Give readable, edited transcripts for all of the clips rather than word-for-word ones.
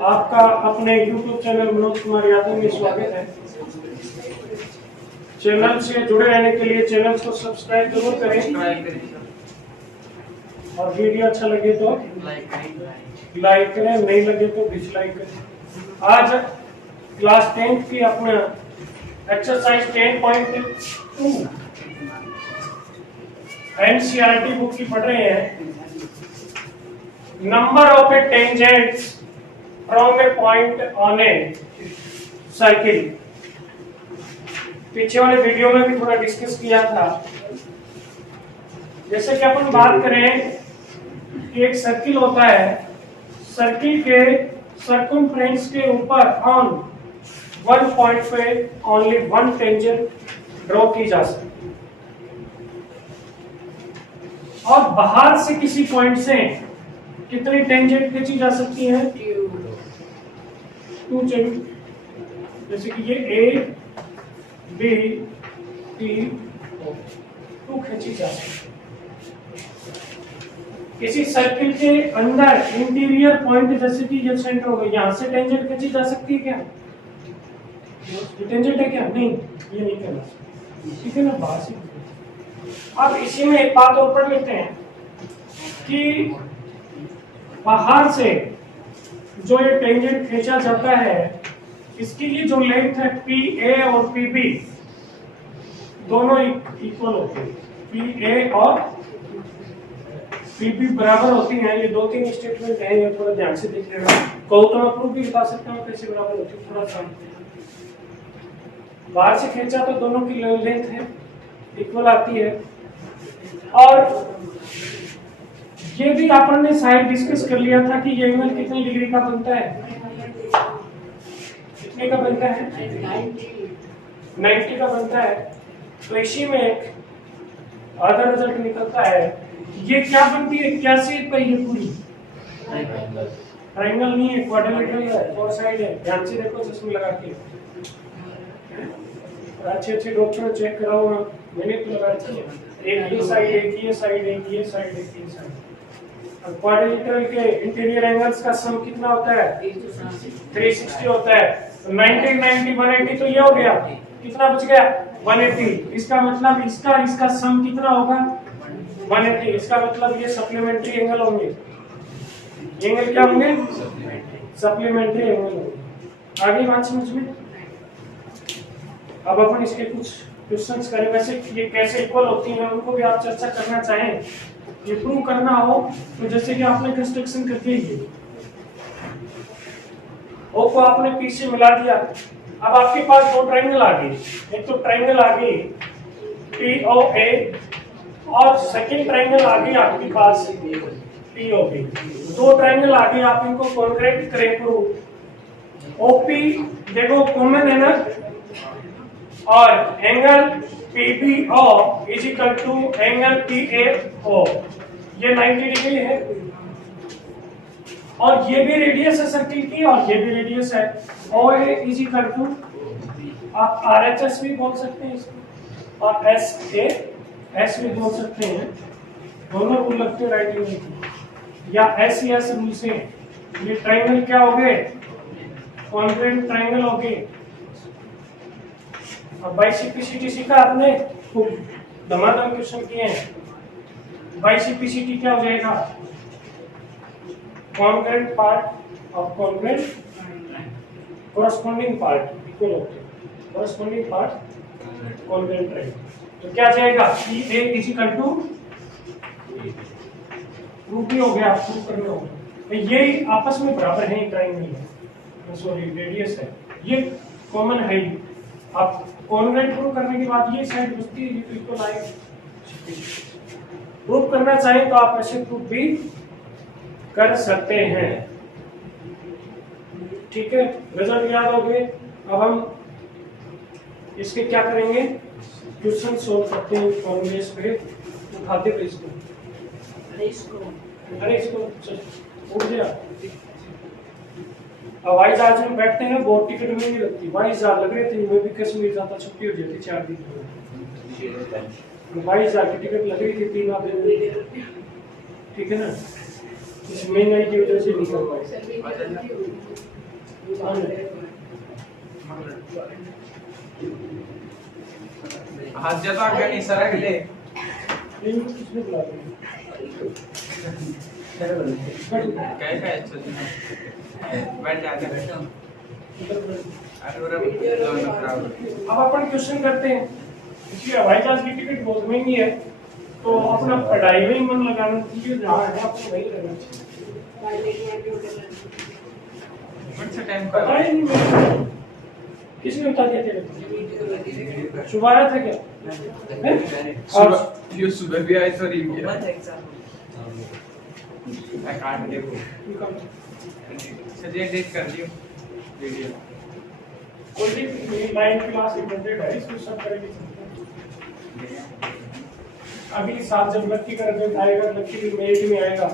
आपका अपने YouTube channel Manoj Kumar Yadav में स्वागत है। चैनल से जुड़े रहने के लिए चैनल को सब्सक्राइब जरूर करें और वीडियो अच्छा लगे तो लाइक करें, नहीं लगे तो डिसलाइक करें। आज क्लास 10 की अपना एक्सरसाइज 10.2 एनसीईआरटी बुक की पढ़ रहे हैं। Number of A tangents from a point on a circle. पीछे वाले वीडियो में भी थोड़ा डिस्कस किया था। जैसे कि अपन बात करें कि एक सर्किल होता है, सर्किल के सर्कमफ्रेंस के ऊपर ऑन वन पॉइंट पे ओनली वन टेंजेंट ड्रॉ की जा सकती है और बाहर से किसी पॉइंट से कितनी टेंजेंट खींची जा सकती है? 2 जैसे कि ये ए बी टी 2 खींची जा सकती है। किसी सर्किल के अंदर इंटीरियर पॉइंट जैसे कि ये सेंटर होगा, यहां से टेंजेंट खींची जा सकती है क्या? ये टेंजेंट है क्या? नहीं, ये नहीं करना, ठीक है ना, बाहर से। अब इसी में एक बात और पढ़ लेते हैं कि बाहर से जो ये टेंजेंट खींचा जाता है, इसकी ये जो लेंथ है पी ए और पी बी दोनों इक्वल होते हैं। पी ए और पी बी बराबर होती हैं। ये 2-3 स्टेटमेंट हैं, ये थोड़ा ध्यान से देख लेना। कहो तो मैं प्रूफ भी बता सकता हूँ कैसे बराबर होती है। थोड़ा सा बाहर से खींचा तो दोनों की लेंथ है इक्वल आती है। और ये भी अपन ने शायद डिस्कस कर लिया था कि ये एंगल कितनी डिग्री का बनता है? कितने का बनता है? 90 का बनता है। तो इसी में एक आधा रिजल्ट निकलता है। ये क्या बनती है? क्या शेप है ये पूरी? ट्रायंगल नहीं है, क्वाड्रिलेटरल है, 4 साइड है। ध्यान से देखो चश्मे लगा के। अच्छे डॉक्टर चेक कराओ, मैंने तो लगा रखी है। एक ये साइड, एक ये साइड, एक ये साइड, एक ये साइड। और क्वाड्रिलेटरल के इंटीरियर एंगल्स का सम कितना होता है? 360 होता है। तो 90 90 180 तो ये हो गया। कितना बच गया? 180। इसका मतलब इसका सम कितना होगा? 180। इसका मतलब ये सप्लीमेंट्री एंगल होंगे। एंगल क्या होंगे? सप्लीमेंट्री एंगल होंगे। आगे बात समझ में? अब अपन इसके कुछ क्वेश्चंस करें। वैसे ये कैसे इक्वल होती हैं उनको भी आप चर्चा करना चाहें, ये प्रूव करना हो तो जैसे कि आपने कंस्ट्रक्शन करके ही ओ को आपने पी से मिला दिया। अब आपके पास 2 ट्रायंगल आ गए। एक तो ट्रायंगल आ गई पी ओ ए और सेकंड ट्रायंगल आ गई आपके पास पी ओ बी। 2 ट्रायंगल आ गए, आप इनको कॉन्ग्रेट करें प्रूव। ओपी देखो कॉमन है ना, और angle PBO is equal to angle PAO। ये 90 डिग्री है और ये भी रेडियस है सर्किल की और ये भी रेडियस है। OA इज इक्वल टू, आप RHS भी बोल सकते हैं इसको और SAS भी बोल सकते हैं। दोनों रूल लगते हैं राइट एंगल या SES रूल से। ये ट्रायंगल क्या हो गए? कॉन्ग्रुएंट ट्रायंगल हो गए। अब बाइसिपिसिटी सीखा आपने, खूब धमाधम क्वेश्चन किए हैं। बाइसिपिसिटी क्या हो जाएगा? कॉन्ग्रुएंट पार्ट और कॉन्ग्रुएंट कोरस्पोंडिंग पार्ट इक्वल होते हैं। कोरस्पोंडिंग पार्ट कॉन्ग्रुएंट रहेगा। तो क्या जाएगा? PA is equal to proof भी हो गया, प्रूफ करना होगा। ये आपस में बराबर है, ट्रायंगल है, सॉरी रेडियस है, ये कॉमन है ही। आप कॉन्ग्रुएंट प्रूव करने के बाद ये साइड बचती है, ये तो इक्वल आएगा। प्रूव करना चाहे तो आप ऐसे प्रूफ भी कर सकते हैं, ठीक है। रिजल्ट याद हो गए। अब हम इसके क्या करेंगे? क्वेश्चन सोल्व करते हैं। फॉर्मूलेस पे उठाते थे इसको, अरे इसको उठ गया। हवाई जहाज में बैठते हैं, बहुत टिकट में नहीं लगती। हवाई जहाज लग रहे थे, मैं भी कश्मीर जाता, छुट्टी हो जाती 4 दिन। हवाई जहाज की टिकट लग रही थी 3 दिन, ठीक है ना। इस महंगाई की वजह से नहीं कर पाए। हाथ जता आगे नहीं सर अगले किसने बुला दिया? क्या बैठ जाते हैं अब अपन क्वेश्चन करते हैं। इसलिए हवाई जहाज की टिकट बहुत महंगी है, तो अपना पढ़ाई में ही मन लगाना चाहिए, जहाँ है आपको वहीं रहना चाहिए। पता ही नहीं मेरे, किसने बता दिया तेरे को? सुबह आया था क्या? ये सुबह भी आए सर मैं काट देखो सर ये डेट कर दियो वीडियो कोई भी लाइन क्लास 100 है, इसमें सब करेंगे। अभी साथ जब लक्की का रिजल्ट आएगा, लक्की भी मेरिट में आएगा,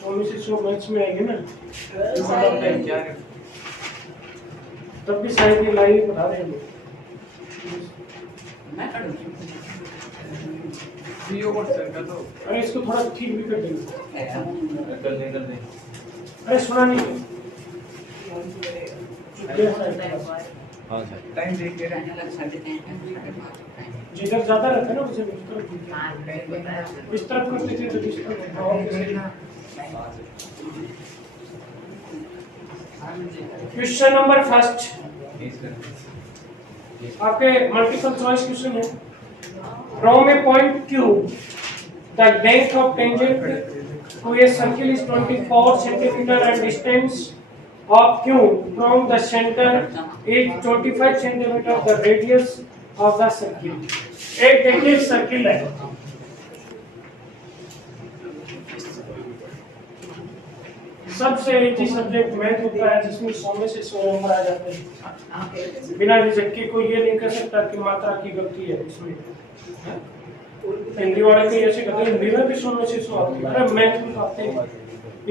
100 में से 100 मैथ्स में आएंगे ना, क्या तब भी शायद ये लाइन बता देंगे। वीडियो कोड सर का तो अरे इसको थोड़ा ठीक भी कर देंगे। कर दे अरे सुना नहीं हां सर टाइम देख के जिधर ज्यादा रहता है ना उसे इस तरफ करते थे तो इस तरफ क्वेश्चन नंबर फर्स्ट आपके मल्टीपल चॉइस क्वेश्चन है। From a point Q the length of tangent to a circle is 24 centimetre and distance of Q from the center is 25 centimeter of the radius of the circle. एक देखिए circle है, सबसे easy subject math होता है जिसमें 100 में से 100 number आ जाते हैं। बिना रिजल्ट के कोई ये नहीं कर सकता कि मात्रा की गलती है इसमें। हिंदी वाले को ऐसे कहते हैं, हिंदी में भी 100 में से 100 आती है। अरे मैथ में आते हैं,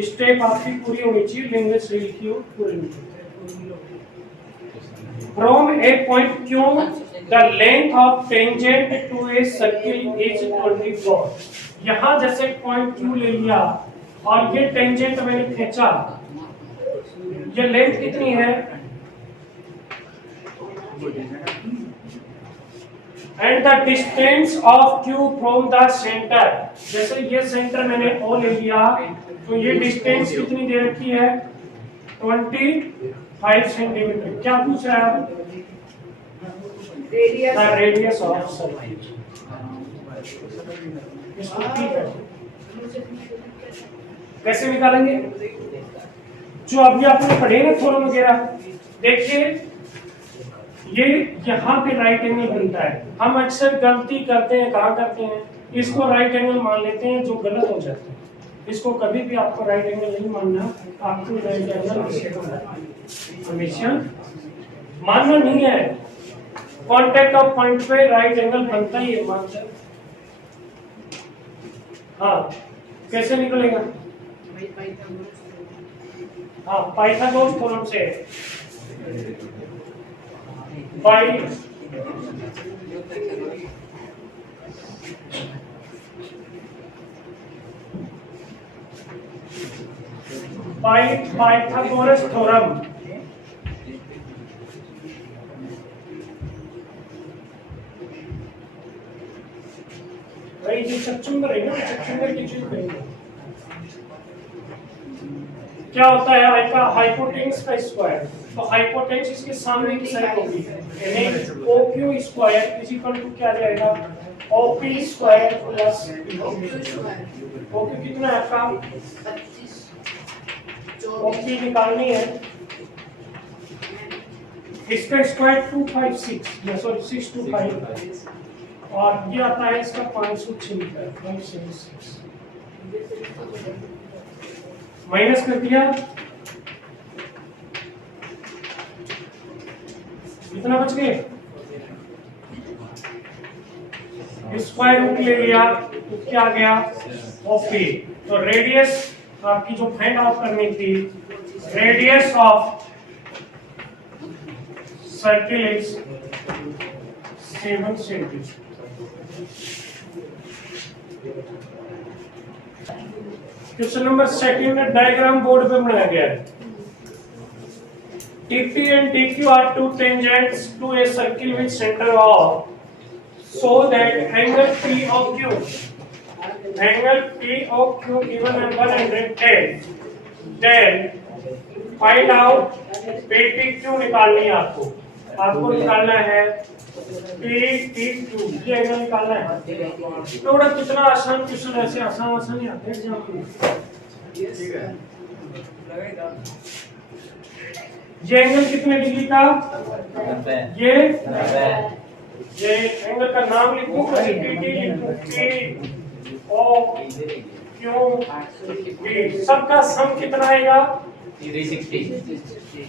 स्टेप आपकी पूरी होनी चाहिए, लैंग्वेज से लिखी हो पूरी। From a point Q, the length of tangent to a circle is 24. यहाँ जैसे पॉइंट Q ले लिया और ये टेंजेंट मैंने खींचा, ये लेंथ कितनी है? And the distance of Q from the center, जैसे ये सेंटर मैंने O ले लिया, तो ये डिस्टेंस कितनी दे रखी है? 25 सेंटीमीटर। क्या पूछ रहा है? Radius of circle. इसको ठीक है, कैसे निकालेंगे? जो अभी आपने पढ़े ना थोड़ा वगैरह, देखिए ये यहाँ पे राइट एंगल बनता है। हम अक्सर गलती करते हैं, कहाँ करते हैं? इसको राइट एंगल मान लेते हैं, जो गलत हो जाता है। इसको कभी भी आपको राइट एंगल नहीं मानना, आपको राइट एंगल हमेशा मानना नहीं है। कॉन्टेक्ट ऑफ पॉइंट पे राइट एंगल बनता ही है, मानते हैं। हाँ, कैसे निकलेगा? हाँ, पाइथागोरस थ्योरम से पाइथागोरस थ्योरम। भाई जो चक्षुंगर है ना, चक्षुंगर की चीज करेंगे। क्या होता है हाइपोटेन्यूस का स्क्वायर? तो हाइपोटेन्यूस इसके सामने की साइड होगी, यानी OQ square is equal to क्या आ जाएगा? OP स्क्वायर प्लस OQ कितना है आपका? 25। OP निकालनी है, इसका स्क्वायर 256 या सॉरी 625 और ये आता है इसका 506 माइनस कर दिया, इतना बच गए। स्क्वायर रूट ले लिया तो क्या आ गया? OP। तो रेडियस आपकी जो फाइंड आउट करनी थी, radius of circle is 7 centimetre. Question number second diagram board पे बनाया गया है। TP and TQ are two tangents to a circle with center of, so that angle P of Q given at 110, then find out PTQ निकालनी है आपको निकालना है PTQ, ये एंगल निकालना है। तो बड़ा कितना आसान क्वेश्चन, ऐसे आसान नहीं आते एग्जाम में। ठीक है लगेगा। ये एंगल कितने डिग्री का? ये एंगल का नाम लिखूं, सबका सम कितना आएगा? 360।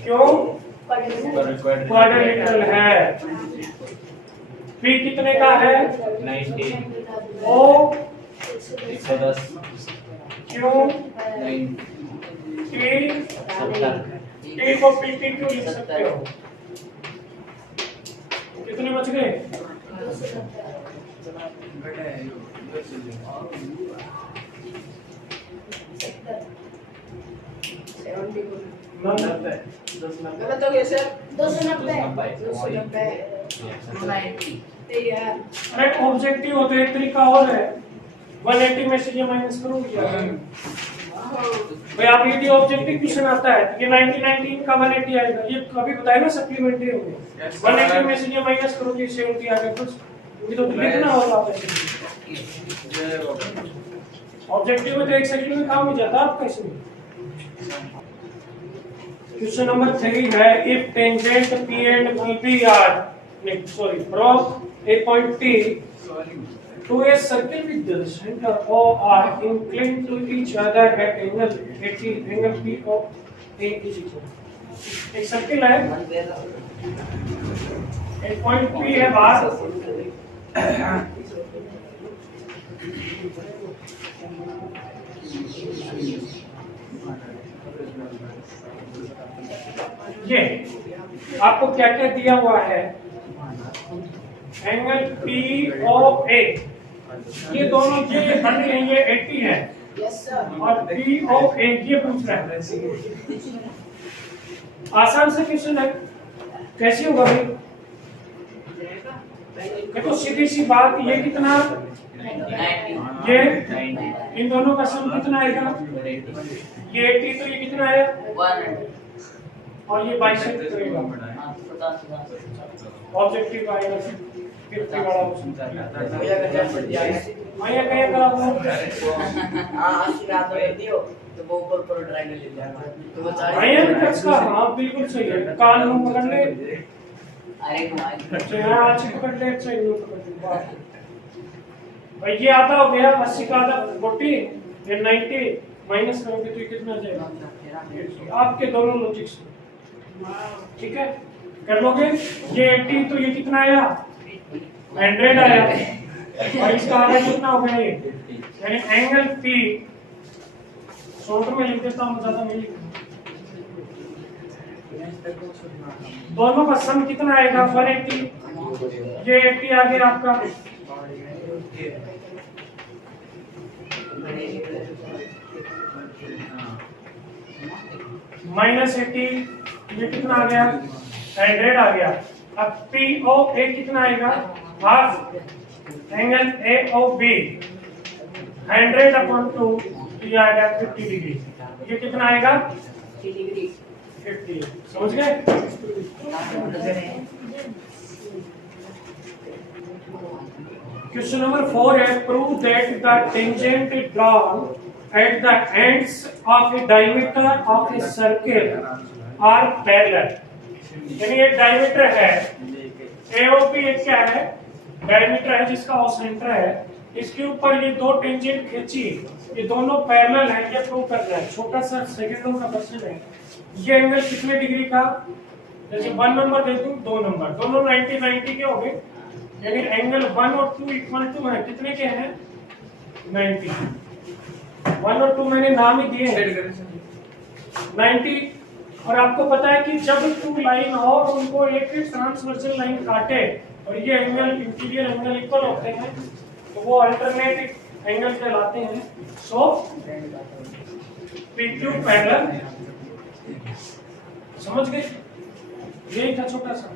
क्यों? क्वाड्रिलेटरल है। P कितने का है? 90। O 110। क्यों? 9। T 70। T को PT क्यों लिख सकते हो? कितने बच गए? गलत हो गया सर। 290। अरे ऑब्जेक्टिव होता है, एक तरीका और है, 180 में से ये माइनस करोगे भाई। आप यदि ऑब्जेक्टिव क्वेश्चन आता है तो ये 90 का 180 आएगा, ये कभी बताया ना सप्लीमेंट्री हो गया। 180 में से ये माइनस करोगे 70 आ गया, कुछ ये तो लिखना होगा। ऑब्जेक्टिव में तो एक सेकंड में काम हो जाता है आपका इसमें। क्वेश्चन नंबर 3 है, if tangent P and PP are from a point T to a circle with the center O are inclined to each other at angle 80, angle P of A is equal। एक circle है, एक point P है बाहर, ये आपको क्या क्या दिया हुआ है? एंगल POA, ये दोनों ये बन गए, ये 80 है और POA ये पूछ रहा है। आसान से क्वेश्चन है, कैसे होगा भाई? देखो सीधी सी बात, ये कितना, ये इन दोनों का सम कितना आएगा? ये 80 तो ये कितना आया? 100। और ये 22 करेगा, ऑब्जेक्टिव आएगा 50 वाला ऑप्शन। भैया कहीं करा हुआ तो वो ऊपर ट्रायंगल ले जाएगा तो वो भैया कट का, हाँ बिल्कुल सही है। कान मुंह पकड़ ले, अच्छा यहाँ आज पकड़ ले, अच्छा यूं पकड़ ले। भाई ये आता हो गया 80 का आधा 40, ये 90 माइनस करोगे तो ये कितना आ जाएगा? आपके दोनों लॉजिक्स ठीक है, कर लोगे। ये 80 तो ये कितना आया? 100 आया, और इसका आधा कितना हो गया? यानी एंगल P, शॉर्ट में लिख देता हूँ, ज्यादा नहीं लिखूंगा। दोनों का सम कितना आएगा? 180, ये 80 आ गया आपका, -80, ये कितना आ गया? 100 आ गया। अब POA कितना आएगा? हाफ, एंगल AOB 100/2, ये आएगा 50 डिग्री। ये कितना आएगा? 50। समझ गए? क्वेश्चन नंबर 4 है, prove that the tangent drawn at the ends of a diameter of a circle are parallel। यानी ये डायमीटर है, AOP एक क्या है? डायमीटर है जिसका ओ सेंटर है, इसके ऊपर ये दो टेंजेंट खींची, ये दोनों पैरेलल हैं, ये प्रूव कर रहा है। छोटा सा सेकंडों का क्वेश्चन है। ये एंगल कितने डिग्री का? जैसे 1 नंबर दे दूं, 2 नंबर, दोनों 90 के हो गए, यानी एंगल 1 और 2 इक्वल टू है, कितने के हैं? 90। 1 और 2 मैंने नाम ही दिए हैं 90। और आपको पता है कि जब 2 लाइन हो और उनको एक ट्रांसवर्सल लाइन काटे और ये एंगल इंटीरियर एंगल इक्वल होते हैं तो वो अल्टरनेट एंगल कहलाते हैं। सो PQ पैरेलल, समझ गए? यही था छोटा सा।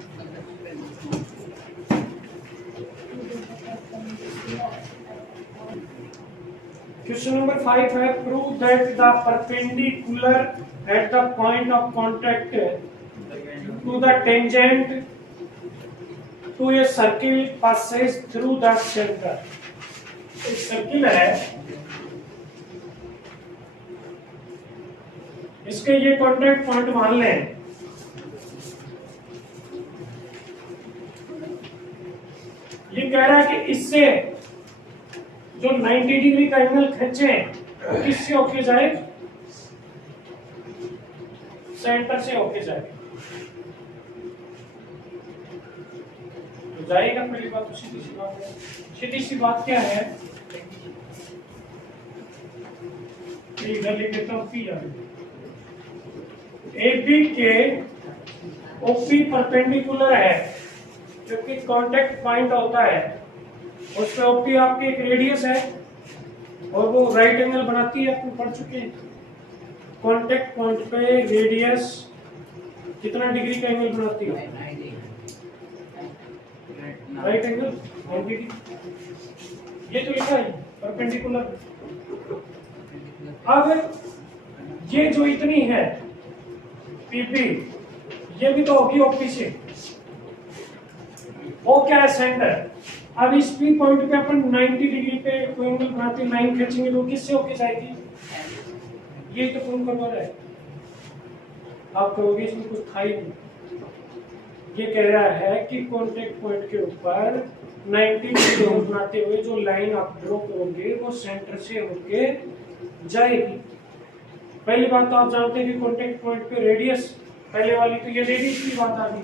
क्वेश्चन नंबर 5 है prove that the perpendicular at the point of contact to the tangent to a circle passes through the centre. एक सर्किल है, इसके ये कांटेक्ट पॉइंट मान लें, ये कह रहा है कि इससे जो 90 डिग्री का एंगल खींचे वो किससे होके जाए? सेंटर से होके जाए। तो जाएगा, पहली बात तो सीधी सी बात है। सीधी सी बात क्या है? इधर लिख देता हूं पी AB के OP परपेंडिकुलर है, क्योंकि कांटेक्ट पॉइंट होता है उस पे OP आपकी एक रेडियस है और वो राइट एंगल बनाती है, अपन पढ़ चुके हैं। कांटेक्ट पॉइंट पे रेडियस कितना डिग्री का एंगल बनाती है? Right angle 90 degree. ये तो लिखा है परपेंडिकुलर। अब ये जो इतनी है PP, ये भी तो होगी OP से। वो क्या है? सेंटर। अब इस P पॉइंट पे अपन 90 डिग्री पे कोई एंगल बनाते हैं, लाइन खींचेंगे तो किससे होके जाएगी? ये तो प्रूव करवा रहा है। आप कहोगे इसमें कुछ था ही नहीं। ये कह रहा है कि कांटेक्ट पॉइंट के ऊपर 90 डिग्री बनाते हुए जो लाइन आप ड्रॉ करोगे वो सेंटर से होके जाएगी। पहली बात तो आप जानते हैं कि कांटेक्ट पॉइंट पे रेडियस, पहले वाली तो ये रेडियस की बात आ गई।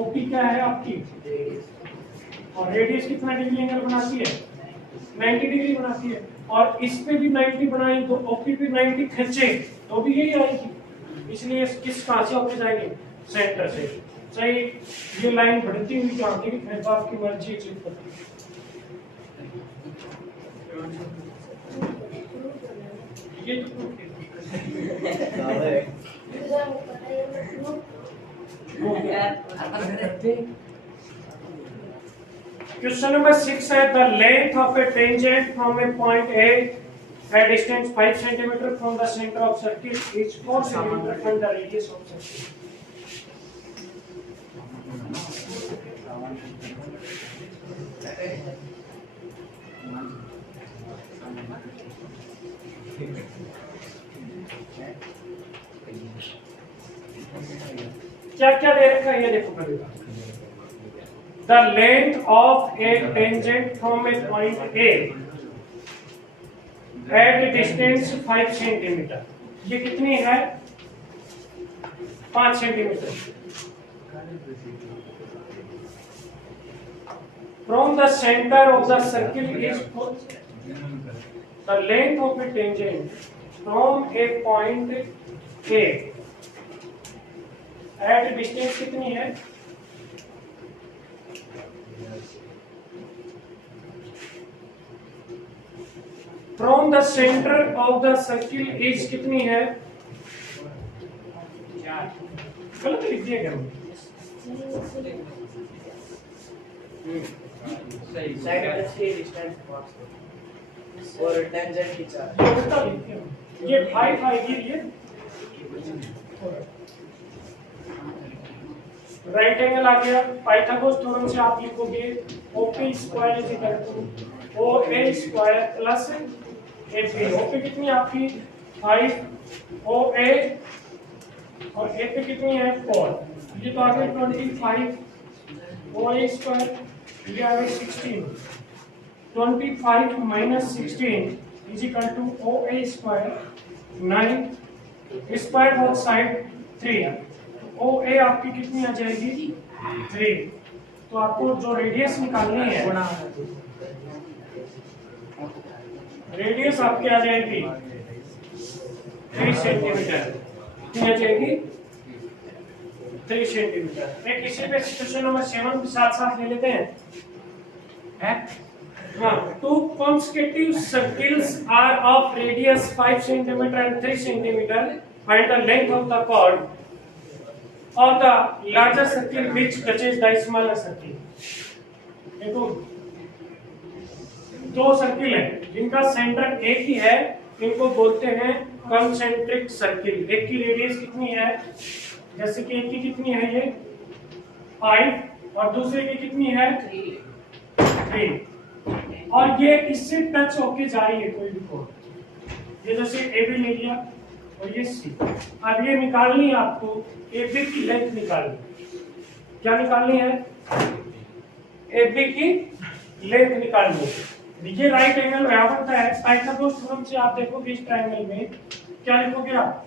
OP क्या है आपकी? और रेडियस कितना डिग्री एंगल बनाती है? 90 डिग्री बनाती है। और इस पे भी 90 बनाई तो OP पे 90 खींचे तो भी यही आएगी। इसलिए किस कहां से होके जाएगी? सेंटर से। सही। ये लाइन बढ़ती हुई जहाँ की खैर आपकी मर्जी चेक करती है। ये तो क्वेश्चन नंबर 6 है the length of A tangent from a point A at distance 5 cm from the center of circle is 4 cm from the radius of circle. क्या क्या दे रखा है ये देखो पहले। The length of a tangent from a point A at a distance 5 cm, ये कितनी है? 5 centimetre. From the center of the circle is the length of a tangent from a point A at a distance कितनी है? From the center of the circle is कितनी है? 4। गलत लिख दिया क्या? सही। साइड से डिस्टेंस और टेंजेंट की 4। ये उल्टा लिख दिया। ये 5 आएगी ये। राइट एंगल आ गया। पाइथागोरस थ्योरम से आप लिखोगे OP square is equal to OA square plus AP। OP कितनी आपकी 5, OA और AP कितनी है 4। ये तो आ गया 25, OA स्क्वायर ये आ गया 16। 25 minus 16 is equal to OA square 9 square both side 3। OA आपकी कितनी आ जाएगी 3। तो आपको जो रेडियस निकालनी है, रेडियस आपकी आ जाएगी 3 सेंटीमीटर। कितनी आ जाएगी 3 सेंटीमीटर। एक इसी पे क्वेश्चन नंबर 7 के साथ साथ ले लेते हैं। हाँ, two consecutive circles are of radius 5 centimeter and 3 centimeter. Find the length of the chord of the larger circle which touches the smaller circle. देखो, दो सर्किल है जिनका सेंटर एक ही है, इनको बोलते हैं कंसेंट्रिक सर्किल। एक की रेडियस कितनी है, जैसे कि एक की कितनी है ये 5 और दूसरे की कितनी है 3, और ये इससे टच होके जा रही है कोई भी कोड। ये जैसे ए बी ले लिया और ये सी। अब ये निकालनी है आपको, ए बी की लेंथ निकालनी। क्या निकालनी है, ए बी की लेंथ निकालनी है। ये राइट एंगल यहाँ बनता है, पाइथागोरस थ्योरम से आप देखोगे इस ट्रायंगल में क्या लिखोगे आप,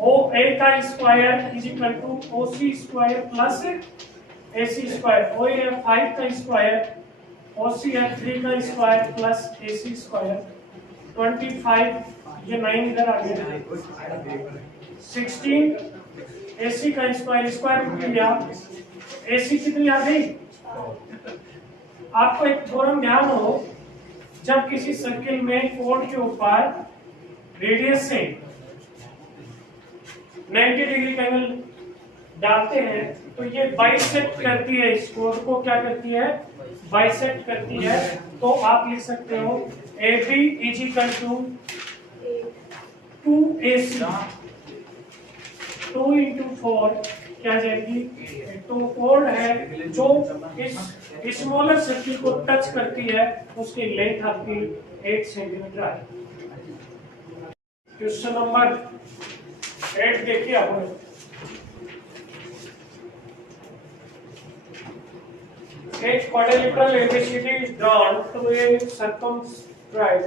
ओ ए का square is equal to O C square plus A C square. O A 5 का स्क्वायर, ओ सी है 3 का square plus A C square 25, ये 9 इधर आ गया 16, ए सी का स्क्वायर, स्क्वायर रूट लिया, ए सी कितनी आ गई। आपको एक थ्योरम ध्यान हो, जब किसी सर्किल में कोड के ऊपर रेडियस से 90 डिग्री का एंगल डालते हैं तो ये बाइसेक्ट करती है, इस कोड को क्या करती है, बाइसेक्ट करती है। तो आप लिख सकते हो A B is equal to 2AC 2 into 4 क्या जाएगी, तो कोड है जो इस स्मॉलर सर्किल को टच करती है, उसकी लेंथ आपकी 8 सेंटीमीटर है। क्वेश्चन नंबर 8 देखिए आप, a quadrilateral ABCD is drawn to a circumscribe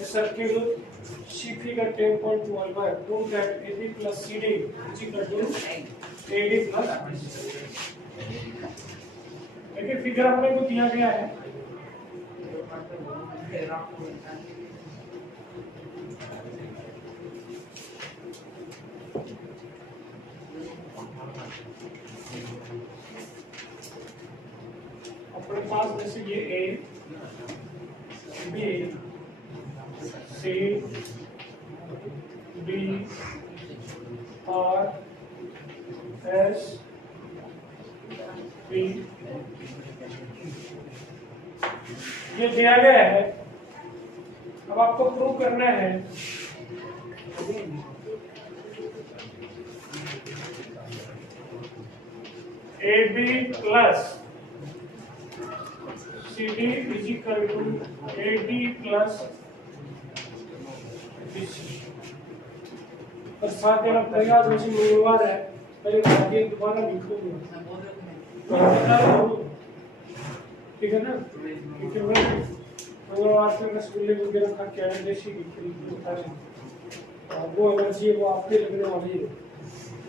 a circle. See figure 10.12 by prove that AB plus CD is equal to AD plus BC. देखिए figure अपने को दिया गया है, अपने पास जैसे ये A B C D R S P ये दिया गया है। अब आपको प्रूव करना है A B plus C D is equal to A D plus B C. और साथ देना पड़ेगा, जो मंगलवार है पहले आगे दोबारा लिखूंगा, ठीक है ना, क्योंकि मैं मंगलवार से रसगुल्ले वगैरह खा के आया, देसी घी वो एनर्जी है वो आपके लगने वाली है,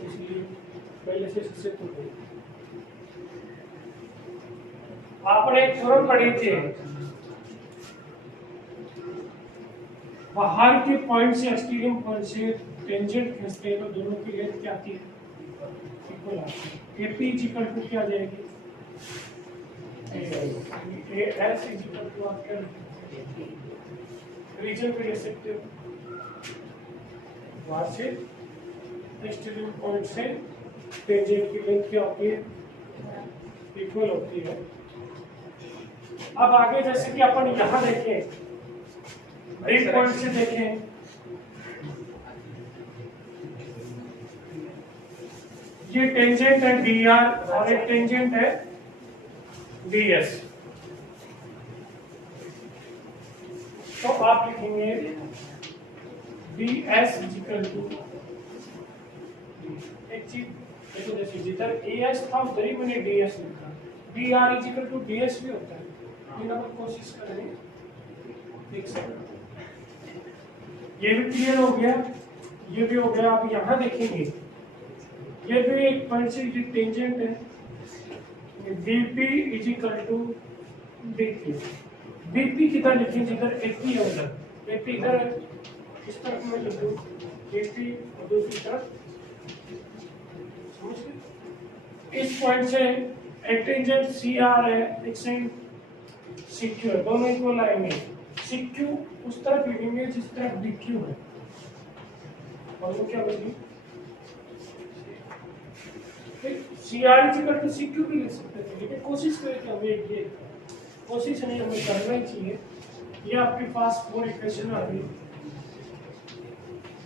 इसलिए पहले से इससे तो आपने एक थ्योरम पढ़ी थी, बाहर के पॉइंट से एक्सटीरियर पॉइंट से टेंजेंट खींचते हैं तो दोनों की लेंथ क्या आती है, इक्वल आती है। एपी इज इक्वल टू क्या जाएगी, एस इज इक्वल टू आप क्या रीजन पे ले सकते हो, वहां से एक्सटीरियर पॉइंट से टेंजेंट की लेंथ क्या होती है, इक्वल होती है। अब आगे जैसे कि अपन यहाँ देखें, एक पॉइंट से देखें, ये टेंजेंट है डी आर और एक टेंजेंट है डी एस, तो आप लिखेंगे D S is equal to, एक चीज देखो, जैसे जिधर ए एस था उधर ही मैंने डी एस लिखा, D R is equal to D S भी होता है, लेकिन अपन कोशिश करेंगे देख सकते, ये भी क्लियर हो गया, ये भी हो गया। आप यहाँ देखेंगे ये भी एक पॉइंट से ये टेंजेंट है, BP is equal to BP, BP किधर लिखें, जिधर एपी है उधर, एपी इधर है, इस तरफ में लिख दूं एपी और दूसरी तरफ, समझ गए। इस पॉइंट से एक टेंजेंट सी आर है, एक साइड CQ है, दोनों इक्वल आएंगे। CQ उस तरफ लिखेंगे जिस तरफ DQ है, और वो क्या बनेगी? CR इक्वल टू CQ भी ले सकते थे, लेकिन कोशिश करें कि हमें ये कोशिश नहीं, हमें करना ही चाहिए। ये आपके पास 4 इक्वेशन आ गई,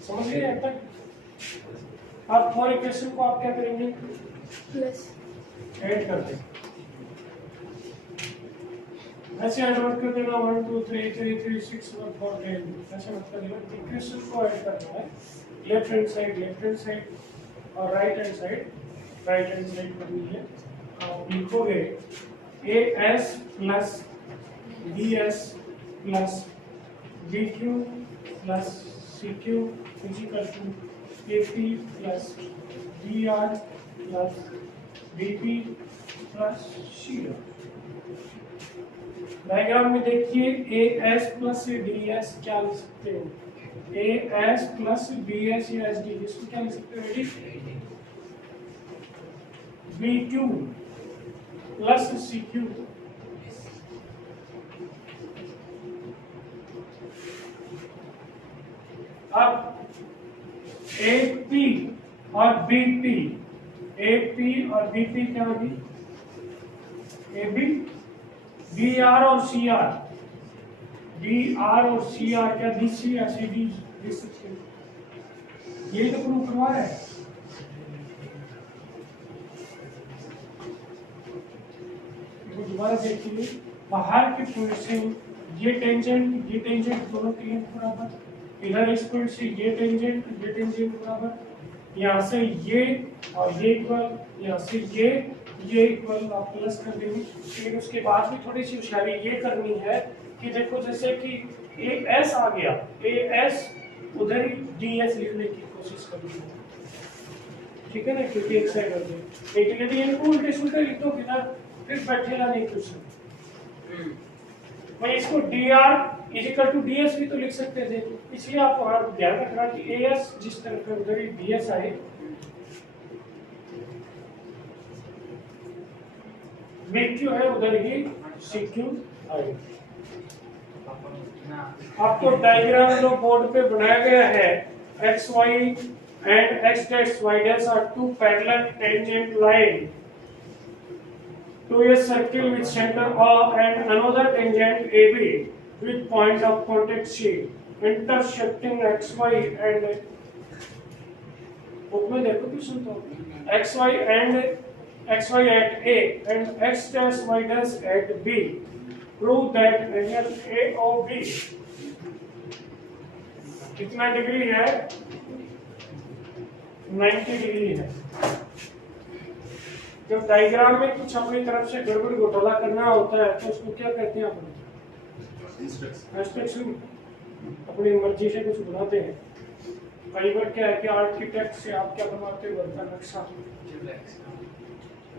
समझ गए अब तक? आप 4 इक्वेशन को आप क्या करेंगे? प्लस ऐड कर दें। ऐसे ऐड कर देना 1 2 3 3 3 6 1 4 10, ऐसे मत करिएगा। इक्वेशन को ऐड करना है, लेफ्ट हैंड साइड और राइट हैंड साइड करनी है। आप लिखोगे AS plus BS plus BQ plus CQ equal to AP plus DR plus BP plus CR। Diagram में देखिए AS प्लस DS क्या लिख सकते हो? AS प्लस BS या SD, इसको क्या लिख सकते हो? BQ प्लस CQ, अब AP और BP क्या होगी? AB, BR और CR क्या DC या CD लिख सकते हो? ये तो प्रूफ करवा है। दोबारा देखिए, बाहर की पोजीशन ये टेंजेंट दोनों के लिए बराबर, इधर इस पॉइंट से ये टेंजेंट बराबर, यहाँ से ये और ये इक्वल, यहाँ से ये इक्वल, आप प्लस कर देंगे। लेकिन उसके बाद भी थोड़ी सी होशियारी ये करनी है कि देखो जैसे कि AS आ गया, AS उधर ही DS लिखने की कोशिश करिए, ठीक है ना, क्योंकि एक साइड कर दे। लेकिन यदि इनको उल्टे सुल्टे लिख दो बिना, फिर बैठेगा नहीं क्वेश्चन। मैं इसको DR इक्वल टू DS भी तो लिख सकते थे, इसलिए आपको ध्यान रखना कि AS जिस तरफ है उधर ही DS आए। BQ है उधर ही CQ आए। आपको डायग्राम जो बोर्ड पे बनाया गया है, XY and X dash Y dash are two parallel tangent line to a circle with center O and another tangent AB with point of contact C intersecting XY and book में देखो question तो XY at A and X dash Y dash at B prove that angle AOB कितना degree है? 90 degree है। जब diagram में कुछ अपनी तरफ से गड़बड़ घोटाला करना होता है तो उसको क्या कहते हैं? अपन इंस्ट्रक्शन अपनी मर्जी से कुछ बनाते हैं। कई बार क्या है कि आर्किटेक्ट से आप क्या बनवाते हो? घर का नक्शा,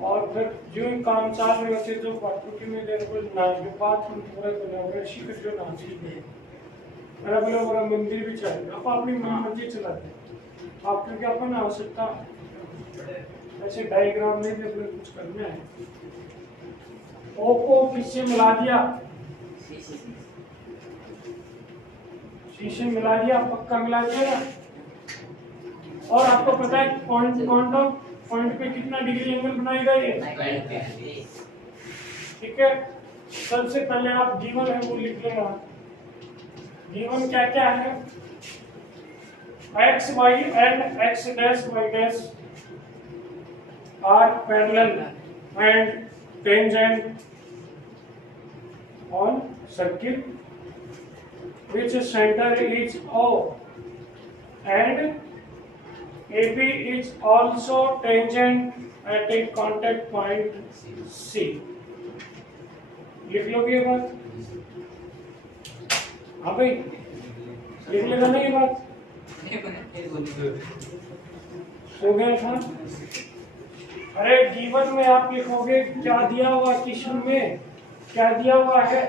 और फिर जो काम चाल रहे होते जो प्रॉपर्टी में देर को ना जो बात पूरा करना हो ऐसी कुछ जो ना ठीक है, मेरा बोला बड़ा मंदिर भी चाहिए, आप अपनी मर्जी चलाते हैं आप, क्योंकि अपन आवश्यकता ऐसे डायग्राम में भी अपने कुछ करना है। ओ को किससे मिला दिया? शीशे मिला दिया, पक्का मिला दिया ना। और आपको पता है पॉइंट पे कितना डिग्री एंगल बनाएगा ये? ठीक है, सबसे पहले आप गिवन है वो लिख लेना। गिवन क्या क्या है? X, Y and X dash Y dash are parallel and tangent on circle which center is O and AB is also tangent at a contact point C। लिख लोगे ये बात? हाँ भाई, लिख लेना ना ये बात? हो गया था। अरे गिवन में आप लिखोगे क्या दिया हुआ क्वेश्चन में, क्या दिया हुआ है?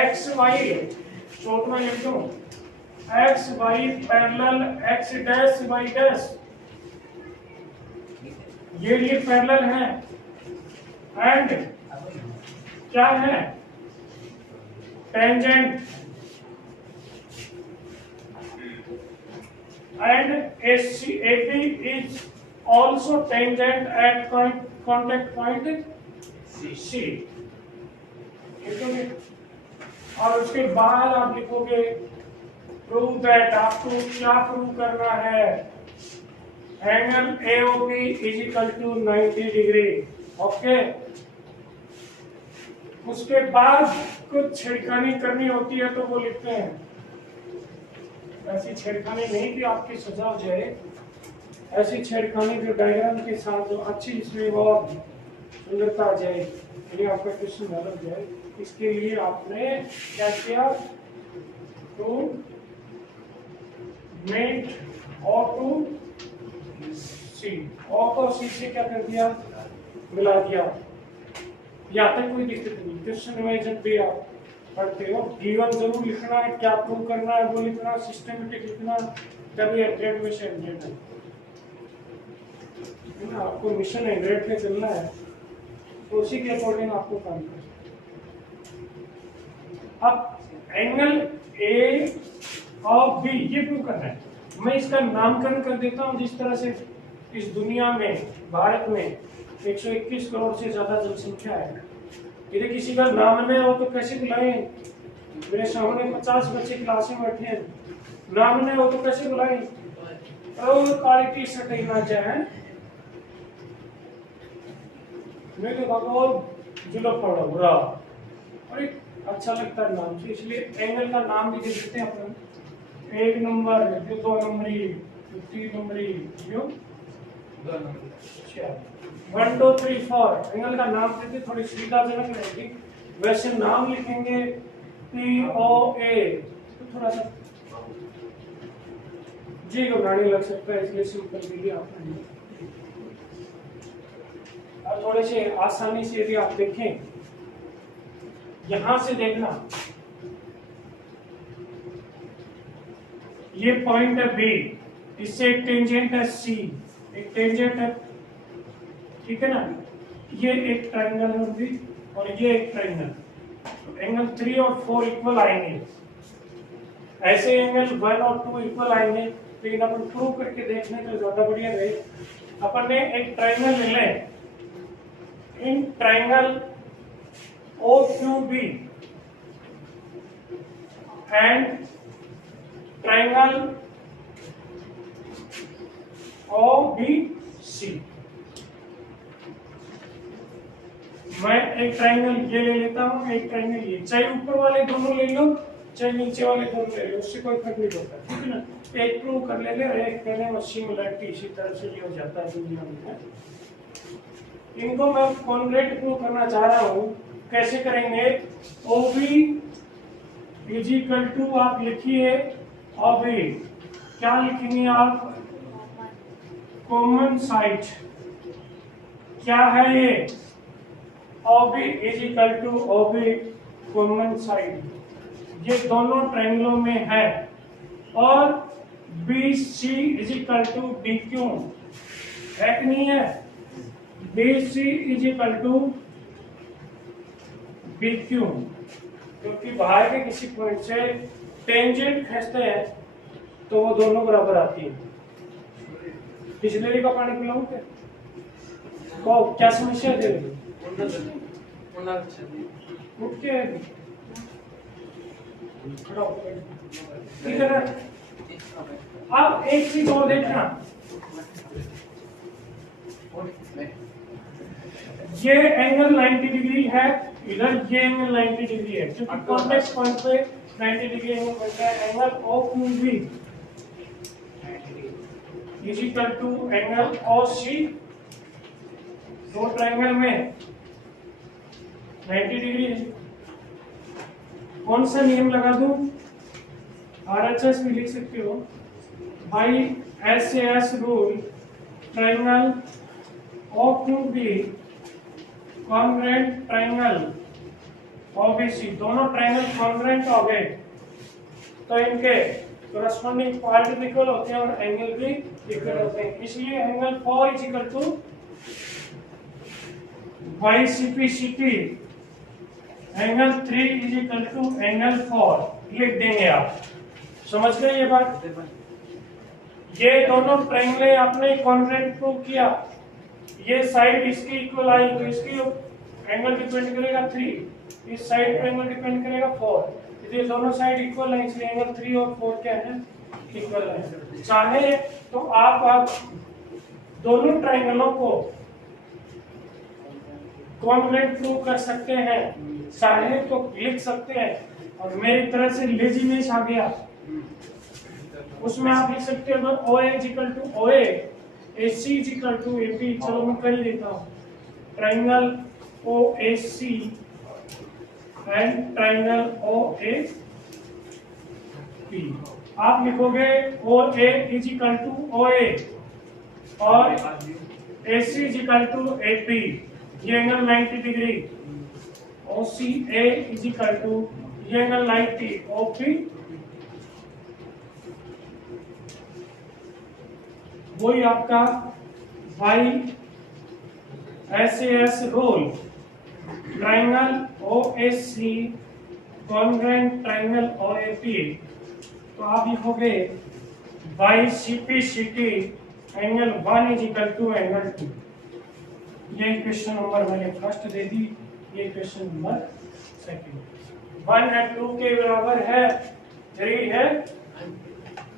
एक्स वाई, शॉर्ट में लिख दो X Y parallel X dash Y dash, ये पैरेलल है एंड क्या है? Tangent and AB is also tangent at contact point C. और उसके बाद आप लिखोगे प्रूव दैट, आपको क्या प्रूव करना है? Angle AOB is equal to 90 degree. Okay, उसके बाद कुछ छेड़खानी करनी होती है तो वो लिखते हैं। ऐसी छेड़खानी नहीं कि आपकी सजा हो जाए, ऐसी छेड़खानी जो डायग्राम के साथ जो अच्छी इसमें और सुंदरता आ जाए, यानी आपका क्वेश्चन गलत जाए, इसके लिए आपने क्या किया? टू मेट और टू सी, और को सी से क्या कर दिया? मिला दिया। यहाँ तक कोई दिक्कत नहीं। क्वेश्चन में जब भी आप पढ़ते हो गिवन जरूर लिखना है, क्या प्रूव करना है वो लिखना, सिस्टमेटिक लिखना, तभी 100 में से 100 है ना। आपको मिशन 100 पे चलना है तो उसी के अकॉर्डिंग आपको काम करना। अब एंगल ए और बी ये प्रूव करना है। मैं इसका नामकरण कर देता हूँ। जिस तरह से इस दुनिया में, भारत में 121 करोड़ से ज्यादा जनसंख्या है, यदि किसी का नाम में हो तो कैसे बुलाएं? मेरे सामने 50 बच्चे क्लास में बैठे हैं, नाम में हो तो कैसे बुलाएं? और काली टी शर्ट ही ना जाए, मैं तो बाबा जुलफ पड़ा बुरा, अरे अच्छा लगता है नाम से, इसलिए एंगल का नाम भी दे देते हैं अपन। 1 नंबर, 2 नंबरी, 3 नंबरी, क्यों 2 नंबर। 1 2 3 4 एंगल का नाम देते, थोड़ी सुविधाजनक रहेगी। वैसे नाम लिखेंगे POA तो थोड़ा सा जी घबराने लग सकता है, इसलिए सिंपल के लिए आपने और थोड़े से आसानी से यदि आप देखें, यहां से देखना, ये पॉइंट है B, इससे एक टेंजेंट है C, एक टेंजेंट है, ठीक है ना। ये एक ट्रायंगल है भी और ये एक ट्रायंगल, एंगल 3 और 4 इक्वल आएंगे। ऐसे एंगल 1 और 2 इक्वल आएंगे, लेकिन अपन प्रूव करके देखने तो ज्यादा बढ़िया रहे। अपन ने एक ट्रायंगल ले लें, in triangle OQB and triangle OBC। मैं एक ट्रायंगल ये ले लेता हूँ, एक ट्रायंगल ये, चाहे ऊपर वाले दोनों ले लो चाहे नीचे वाले दोनों ले लो, उससे कोई फर्क नहीं पड़ता, ठीक है ना। एक प्रूव कर ले एक कहने में सिमिलरिटी इसी तरह से ये हो जाता है दुनिया में। इनको मैं कॉन्क्रीट प्रूव करना चाह रहा हूँ, कैसे करेंगे? OB इज इक्वल टू, आप लिखिए OB, क्या लिखेंगे आप? Common side. क्या है ये? OB is equal to OB common side, ये दोनों ट्रायंगलों में है। और BC is equal to DQ है कि नहीं है? BC is equal to BQ, क्योंकि बाहर के किसी पॉइंट से टेंजेंट खींचते हैं तो वो दोनों बराबर आती है। बिजली का पानी पिलाऊं क्या? तो क्या समस्या है? उठ के खड़ा होकर, ठीक है ना। अब एक चीज और देखना, ये एंगल 90 डिग्री है, इधर ये एंगल 90 डिग्री है, क्योंकि कॉन्टेक्स्ट पॉइंट पे 90 डिग्री एंगल बनता है। Angle OQB is equal to angle OC, दो ट्रायंगल में 90 डिग्री है। कौन सा नियम लगा दूं? RHS भी लिख सकते हो, by SAS rule, triangle OQB congruent triangle OBC, दोनों ट्रायंगल कॉन्ग्रुएंट हो गए तो इनके corresponding पार्ट इक्वल होते हैं और एंगल भी इक्वल होते हैं। इसलिए angle 4 is equal to YCPCT angle 3 is equal to angle 4 लिख देंगे आप। समझ गए ये बात? ये दोनों ट्रायंगल आपने कॉन्ग्रुएंट प्रूव किया। ये साइड इसकी इक्वल आई तो इसकी एंगल डिपेंड करेगा 3, इस साइड पे एंगल डिपेंड करेगा 4। ये दोनों साइड इक्वल है इसलिए एंगल 3 और 4 क्या है? इक्वल है। चाहे तो आप दोनों ट्रायंगलों को कॉन्ग्रुएंट प्रूव कर सकते हैं, चाहे तो लिख सकते हैं। और मेरी तरह से लेजीनेस आ गया उसमें आप लिख सकते हो OA is equal to OA, AC is equal to AP। चलो मैं कर ही देता हूँ। Triangle OAC and triangle OAP। आप लिखोगे OA is equal to OA और AC is equal to AP। ये angle 90 degree. OCA is equal to ये एंगल 90। OP वही आपका YSAS rule. Triangle OAC congruent triangle OAP। तो आप लिखोगे YCPCT angle 1 is equal to angle 2। ये equation number मैंने फर्स्ट दे दी, ये इक्वेशन नंबर सेकंड। 1 है 2 के बराबर है, 3 है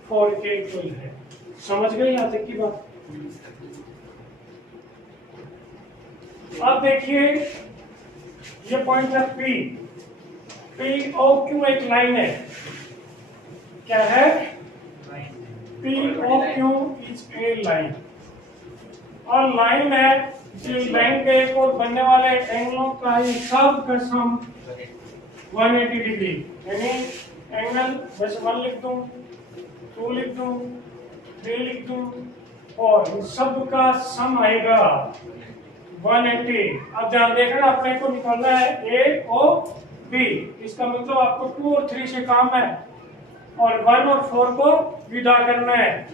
4 के इक्वल है। समझ गए यहाँ तक की बात? अब देखिए ये पॉइंट है POQ एक लाइन है। क्या है? POQ is a line. और लाइन है, इस लाइन के एक और बनने वाले एंगलों का ही सब का सम 180 डिग्री। यानी एंगल बस 1 लिख दूं, 2 लिख दूं, 3 लिख दूं और इन सब का सम आएगा 180। अब ध्यान देखना, अपने को निकालना है AOB। इसका मतलब आपको 2 और 3 से काम है और 1 और 4 को विदा करना है।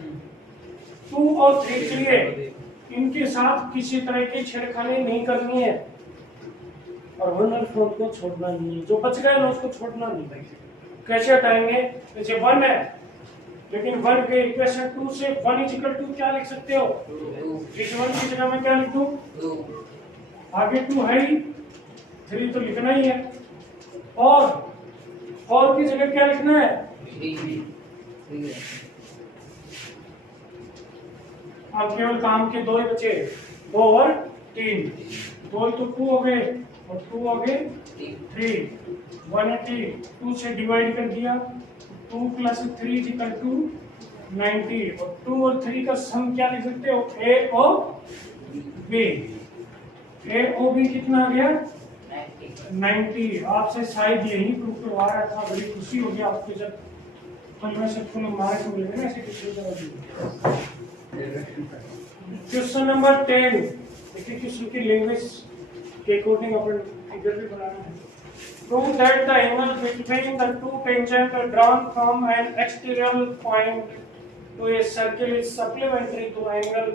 2 और 3 के लिए इनके साथ किसी तरह की छेड़खानी नहीं करनी है और 1 और 4 को छोड़ना नहीं है। जो बच गए ना उसको छोड़ना नहीं। कैसे हटाएंगे? जैसे 1 है लेकिन 1 के इक्वेशन 2 से 1 इज इक्वल टू क्या लिख सकते हो? 1 की जगह में क्या लिख दूं? 2। आगे 2 है ही, 3 तो लिखना ही है और 4 की जगह क्या लिखना है? 3। अब केवल काम के 2 ही बचे, 2 और 3। 2 तो 2 हो गए और 2 हो गए 3। 180 2 से डिवाइड कर दिया, 2 + 3 इज इक्वल टू 90 और 2 और 3 का सम क्या लिख सकते हो? AOB। AOB कितना आ गया? 90। आपसे शायद यही प्रूव करवा रहा था, बड़ी खुशी होगी आपको जब में सबको मार्क मिलेंगे ना ऐसे क्वेश्चन नंबर 10। देखिए क्वेश्चन की लैंग्वेज के अकॉर्डिंग अपन फिगर भी बनाना है। Prove that the angle between the two tangents drawn from an exterior point to a circle is supplementary to angle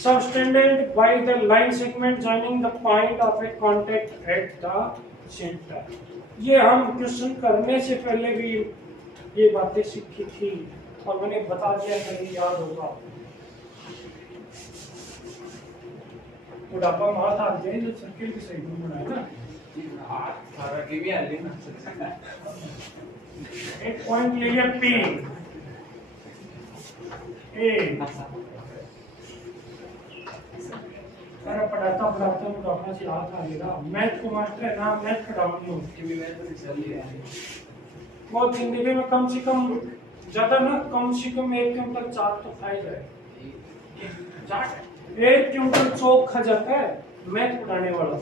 subtended by the line segment joining the point of a contact at the center। ये हम question करने से पहले भी ये बातें सीखी थी और मैंने बता दिया, कहीं याद होगा। बुढ़ापा मार था जो सर्किल की सही बनाया ना, एक पॉइंट ले लिया P A। सारा पढ़ाता बुढ़ापा से हाथ आ गया। मैथ को मास्टर है ना, मैथ पढ़ाऊंगी वो जिंदगी में कम से कम ज्यादा ना, कम से कम 1 क्विंटल चाट तो खाई जाए। चाट 1 क्विंटल चौक खा जाता है मैथ पढ़ाने वाला,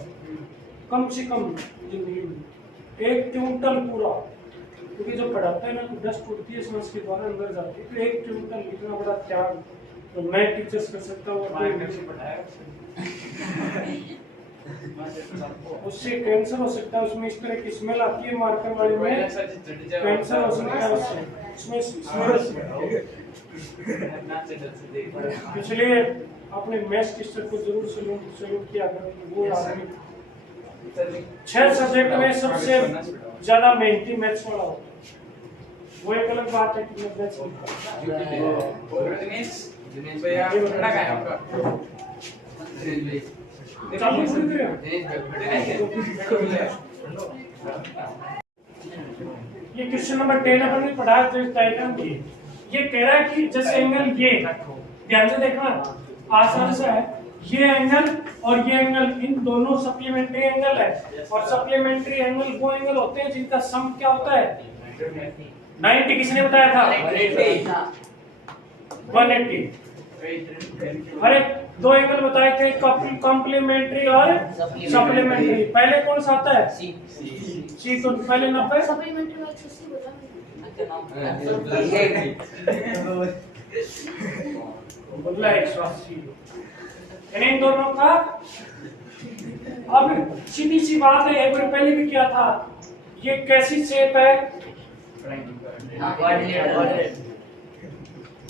कम से कम जिंदगी में 1 क्विंटल पूरा। क्योंकि जब पढ़ाता है ना तो डस्ट उड़ती है सांस के द्वारा अंदर जाती है, तो 1 क्विंटल इतना बड़ा त्याग तो मैं टीचर्स कर सकता हूँ। उससे कैंसर हो सकता है, उसमें इस तरह की स्मेल आती है मार्कर वाले में, कैंसर हो सकता है उसमें स्मेल। इसलिए अपने मैथ्स टीचर को जरूर सैल्यूट किया करें, वो आदमी 6 सब्जेक्ट में सबसे ज्यादा मेहनती मैथ्स वाला होता है। वो एक अलग बात है कि मैं मैथ्स दिनेश भैया खड़ा है आपका चालू शुरू करें। ये क्वेश्चन नंबर 10 अपन ने पढ़ा तो इस डायग्राम की ये कह रहा है कि जैसे एंगल ये ध्यान से देखना आसान सा है, ये एंगल और ये एंगल इन दोनों सप्लीमेंट्री एंगल है और सप्लीमेंट्री एंगल वो एंगल होते हैं जिनका सम क्या होता है 90। किसने बताया था 180। अरे दो एंगल बताए थे कॉम्प्लीमेंट्री और सप्लीमेंट्री। पहले कौन सा आता है सी तो पहले 90 सप्लीमेंट्री में 80 बता बोला 180 इन दोनों का। अब सीधी सी बात है एक बार पहले भी किया था, ये कैसी शेप है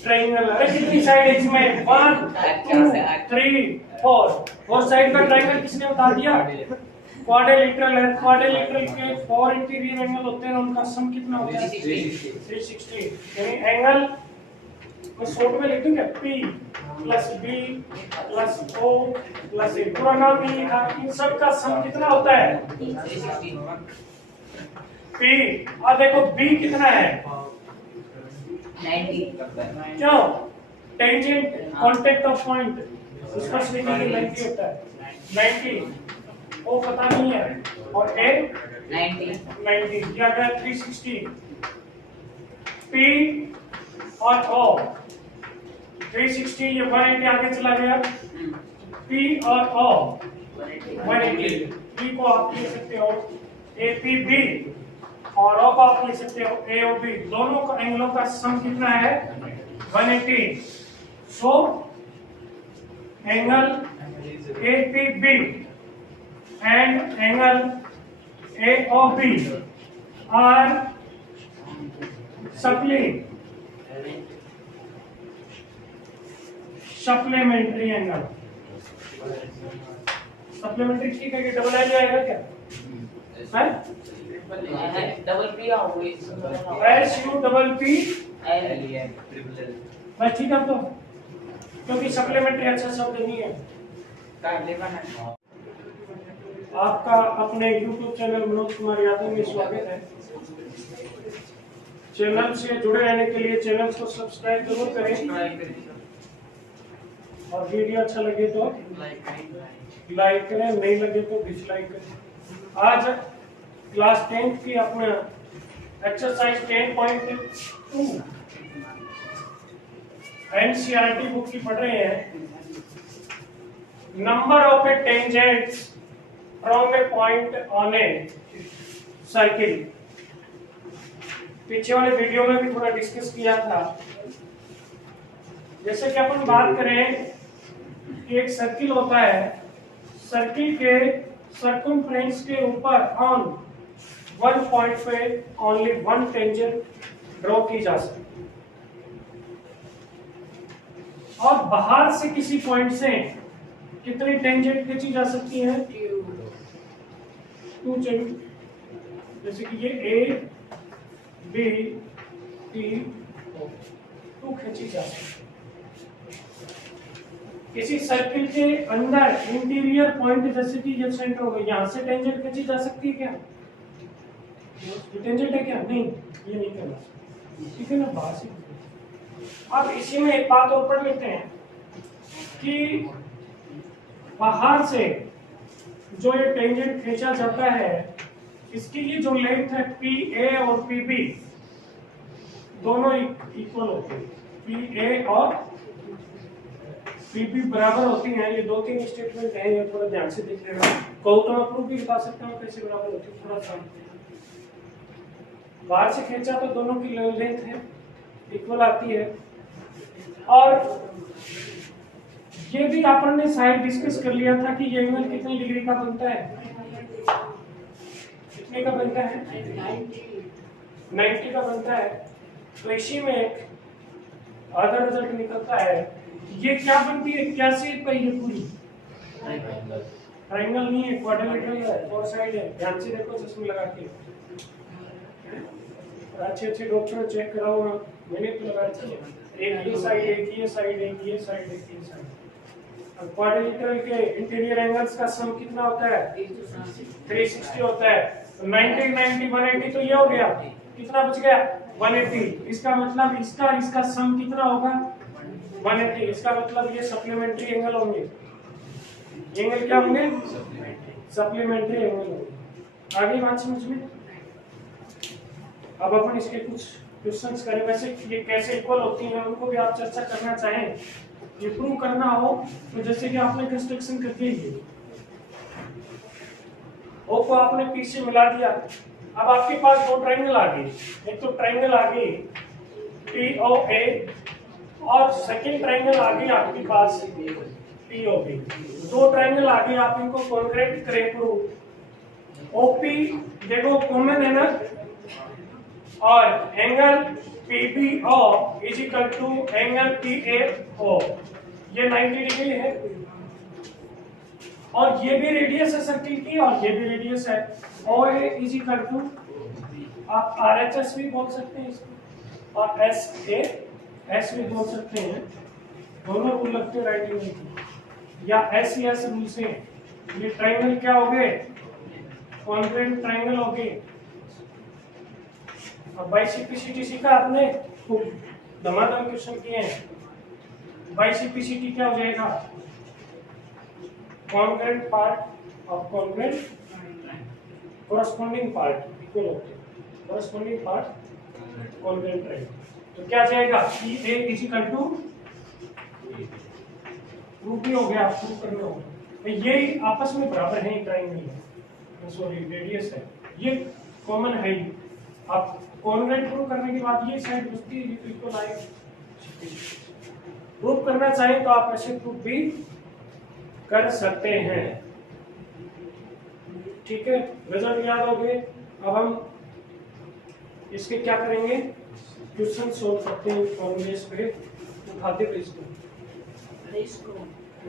ट्रायंगल है। कितनी साइड है इसमें 1 2 3 4 साइड का ट्रायंगल किसने बता दिया क्वाड्रिलेटरल है। क्वाड्रिलेटरल के 4 इंटीरियर एंगल होते हैं उनका सम कितना होता है 360। यानी एंगल मैं शॉर्ट में लिख दूं क्या P plus B plus O plus A पूरा नाम नहीं लिखा, इन सब का सम कितना होता है 360। P और देखो B कितना है 90 क्यों टेंजेंट कांटेक्ट ऑफ पॉइंट स्पर्शरेखा की लेंथ होता है 90, वो पता नहीं है और A 90 क्या गया 360। P और O 360 ये 180 आगे चला गया। P और O 180। P को आप लिख सकते हो APB और O को आप लिख सकते हो AOB। दोनों का एंगलों का सम कितना है 180। So angle APB and angle AOB are supplementary angle. Supplementary ठीक है कि डबल आई आएगा क्या है डबल पी SUPP मैं ठीक है तो क्योंकि सप्लीमेंट्री अच्छा शब्द नहीं है। आपका अपने YouTube चैनल मनोज कुमार यादव में स्वागत है। चैनल से जुड़े रहने के लिए चैनल को सब्सक्राइब जरूर करें और वीडियो अच्छा लगे तो लाइक करें, नहीं लगे तो डिसलाइक करें। आज क्लास 10 की अपना एक्सरसाइज 10.2 NCERT बुक की पढ़ रहे हैं। Number of A tangents from a point on a circle. पीछे वाले वीडियो में भी थोड़ा डिस्कस किया था। जैसे कि अपन बात करें कि एक सर्किल होता है, सर्किल के सर्कमफ्रेंस के ऊपर ऑन वन पॉइंट पे ओनली वन टेंजेंट ड्रॉ की जा सकती है और बाहर से किसी पॉइंट से कितनी टेंजेंट खींची जा सकती है 2 जैसे कि ये A B T 2 खींची जा सकती है। किसी सर्किल के अंदर इंटीरियर पॉइंट जैसे कि ये सेंटर होगा, यहाँ से टेंजेंट खींची जा सकती है क्या ये टेंजेंट है क्या नहीं, ये नहीं करना ठीक है ना बाहर से। अब इसी में एक बात और पढ़ लेते हैं कि बाहर से जो ये टेंजेंट खींचा जाता है इसकी ये जो लेंथ है PA और PB दोनों इक्वल होते हैं। PA और PB बराबर होती हैं। ये 2-3 स्टेटमेंट हैं, ये थोड़ा ध्यान से देख लेना। कहूँ तो मैं प्रूफ भी बता सकता हूँ कैसे बराबर होती है। थोड़ा सा बाहर से खींचा तो दोनों की लेंथ है इक्वल आती है। और ये भी अपन ने शायद डिस्कस कर लिया था कि ये एंगल कितनी डिग्री का बनता है, कितने का बनता है 90 का बनता है। तो इसी में एक आधा रिजल्ट निकलता है। ये क्या बनती है, क्या शेप है ये पूरी ट्राइंगल नहीं है, क्वाड्रिलेटरल है, फोर साइड है। ध्यान से देखो चश्मे लगा के। अच्छे डॉक्टर चेक कराओ, मैंने तो लगा रखी है। एक ये साइड, एक ये साइड, एक ये साइड, एक ये साइड। और क्वाड्रिलेटरल के इंटीरियर एंगल्स का सम कितना होता है? 360 होता है। तो 90 90 180 तो ये हो गया। कितना बच गया? 180। इसका मतलब इसका सम कितना होगा? 180। इसका मतलब ये सप्लीमेंट्री एंगल होंगे। एंगल क्या होंगे? सप्लीमेंट्री एंगल होंगे। आगे बात समझ में? अब अपन इसके कुछ क्वेश्चंस करें। वैसे ये कैसे इक्वल होती हैं उनको भी आप चर्चा करना चाहें, ये प्रूव करना हो तो जैसे कि आपने कंस्ट्रक्शन कर दी, ओ को आपने पी से मिला दिया। अब आपके पास दो ट्रायंगल आ गए। एक तो ट्रायंगल आ गई टी ओ ए और सेकंड ट्रायंगल आ गई आपके पास पी ओ बी। दो ट्रायंगल आ गए, आप इनको कॉन्क्रीट करें प्रूव। ओपी देखो कॉमन है ना, और angle PBO is equal to angle PAO, ये 90 डिग्री है। और ये भी रेडियस है सर्किल की, और ये भी रेडियस है। OA इज इक्वल टू, आप RHS भी बोल सकते हैं इसको, और SAS भी बोल सकते हैं। दोनों रूल लगते हैं राइटिंग में, या SES रूल से। ये ट्रायंगल क्या हो गए? कॉन्ग्रुएंट ट्रायंगल हो गए। और बाइसिपिसिटी सीखा आपने, खूब धमाधम क्वेश्चन किए हैं। बाइसिपिसिटी क्या हो जाएगा? Congruent part of congruent corresponding part equal होते हैं। Corresponding part congruent triangle. तो क्या जाएगा? PA is equal to, proof भी हो गया, प्रूफ करना होगा। तो ये आपस में बराबर है, ट्रायंगल, सॉरी रेडियस है, ये कॉमन है ही। आप कॉन्ग्रुएंट प्रूव करने के बाद ये साइड बचती है, ये तो इक्वल आएगा। प्रूव करना चाहें तो आप ऐसे प्रूफ भी कर सकते हैं। ठीक है, रिजल्ट याद हो गए। अब हम इसके क्या करेंगे? क्वेश्चन सोल्व करते हैं फॉर्मूलेस पे। उठाते पे इसको,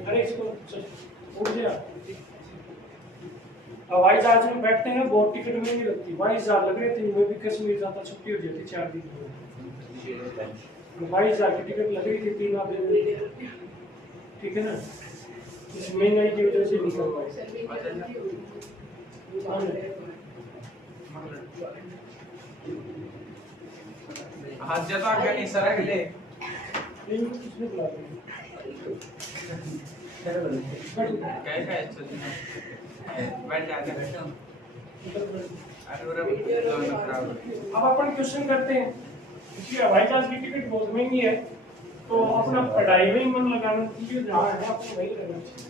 अरे इसको उठ गया। हवाई जहाज में बैठते हैं, बहुत टिकट में नहीं लगती। हवाई जहाज लग रहे थे, मैं भी कश्मीर जाता, छुट्टी हो जाती 4 दिन की। हवाई जहाज की टिकट लग रही थी 3 आधे। ठीक है ना, इस महंगाई की वजह से निकल पाए। हाथ जता के नहीं सरक ले। किसने बुला दिया? कैसा है चलना? बैठ जाते बैठो। अब अपन क्वेश्चन करते हैं। इसलिए हवाई जहाज की टिकट बहुत महंगी है, तो अपना पढ़ाई में ही मन लगाना चाहिए। जहाँ है आपको वही रहना चाहिए।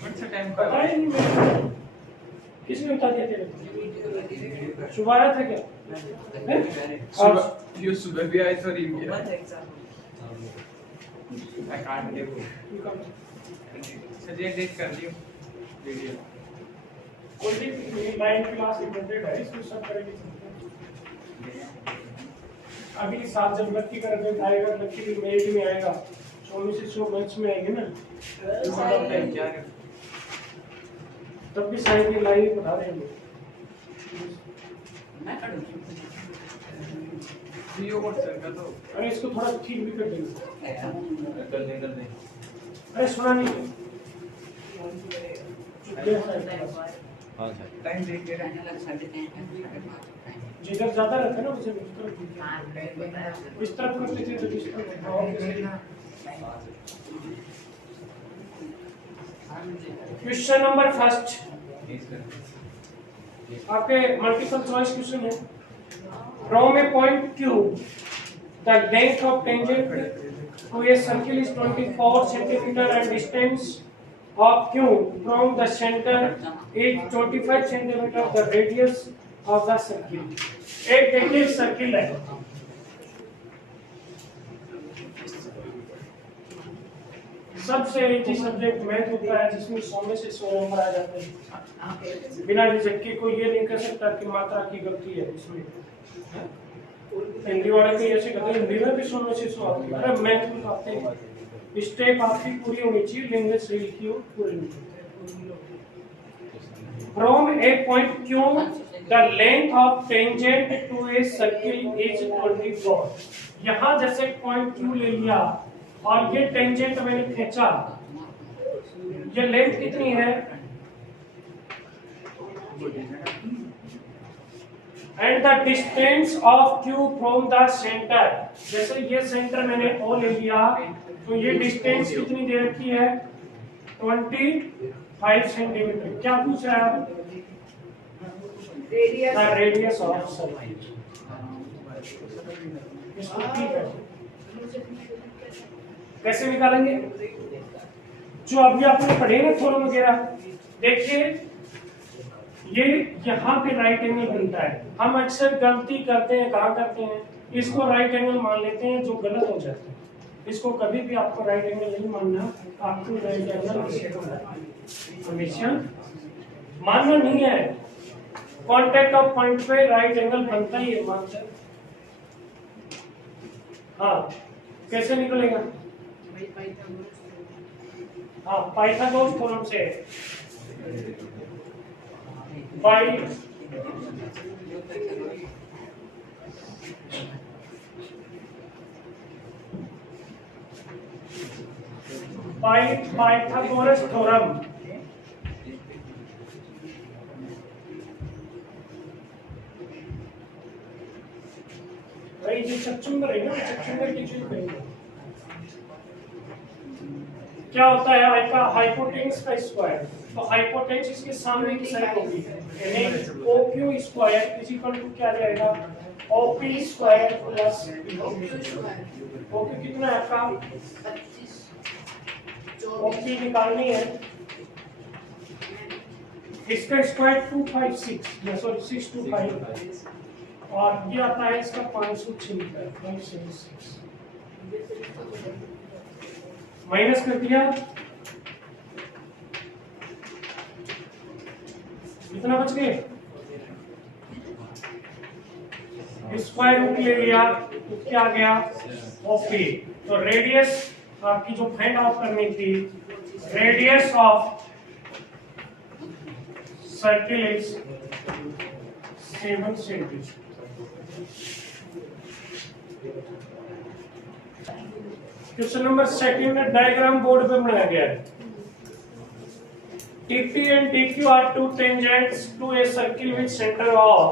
कौन सा टाइम पता ही नहीं मेरे, किसने बता दिया तेरे? सुबह आया था क्या? सुबह, ये सुबह भी आए सॉरी I can't देखो। सर ये डेट कर दियो वीडियो। कोई भी 9 क्लास इंटरनेट है, इसको सब करेंगे। अभी साथ जब लक्की का रिजल्ट आएगा, लक्की भी मेरिट में आएगा, 24 से 100 मैच में आएंगे ना, तब भी शायद ये लाइव बता देंगे। वीडियो कोड सर का तो अरे इसको थोड़ा ठीक भी कर देंगे। कर दे अरे सुना नहीं, हाँ सर। टाइम देख के जिधर ज्यादा रहता है ना उसे इस तरफ करते थे, तो इस तरफ। क्वेश्चन नंबर फर्स्ट आपके मल्टीपल चॉइस क्वेश्चन है। From a point Q the length of tangent to a circle is 24 centimeter and distance of Q from the center is 25 centimeter. The radius of the circle, एक देखिए circle है, सबसे easy subject math होता है जिसमें 100 में से 100 number आ जाते हैं। बिना झिझक के कोई ये नहीं कर सकता कि मात्रा की गलती है इसमें। हिंदी वाले भी ऐसे कहते हैं, हिंदी में भी 100 में से 100 आती है। अरे मैथ में आते हैं स्टेप आपकी पूरी होनी चाहिए, लैंग्वेज से लिखी हो पूरी नहीं। From a point Q, the length of tangent to a circle is 24. यहाँ जैसे पॉइंट Q ले लिया और ये टेंजेंट मैंने खींचा, ये लेंथ कितनी है? And the distance of Q from the centre, जैसे ये सेंटर मैंने O ले लिया तो ये डिस्टेंस कितनी दे रखी है? 25 सेंटीमीटर। क्या पूछ रहा है? Radius of circle. कैसे निकालेंगे? जो अभी आपने पढ़े ना थ्योरम वगैरह, देखिए ये यहाँ पे राइट एंगल बनता है। हम अक्सर गलती करते हैं, कहाँ करते हैं? इसको राइट एंगल मान लेते हैं, जो गलत हो जाता है। इसको कभी भी आपको राइट एंगल नहीं मानना, आपको राइट एंगल हमेशा मानना नहीं है। कांटेक्ट ऑफ पॉइंट पे राइट एंगल बनता ही है, मानते। हाँ, कैसे निकलेगा? हाँ, पाइथागोरस थ्योरम से पाइथागोरस थ्योरम। भाई ये चुंबर है ना, चुंबर की चीज करेंगे। क्या होता है? हाइपोटेन्यूस का स्क्वायर, तो हाइपोटेन्यूस इसके सामने की साइड होगी, यानी OQ square is equal to क्या जाएगा? OP स्क्वायर प्लस OQ कितना है आपका? OP निकालनी है, इसका स्क्वायर 256, सॉरी 625, और ये आता है इसका 576 माइनस कर दिया, कितना बच गए? स्क्वायर रूट ले लिया तो क्या आ गया? OP। तो रेडियस आपकी जो फाइंड आउट करनी थी, radius of circle is 7 centimetre. Question number second diagram board पे बनाया गया है। TP and TQ are two tangents to a circle with center of,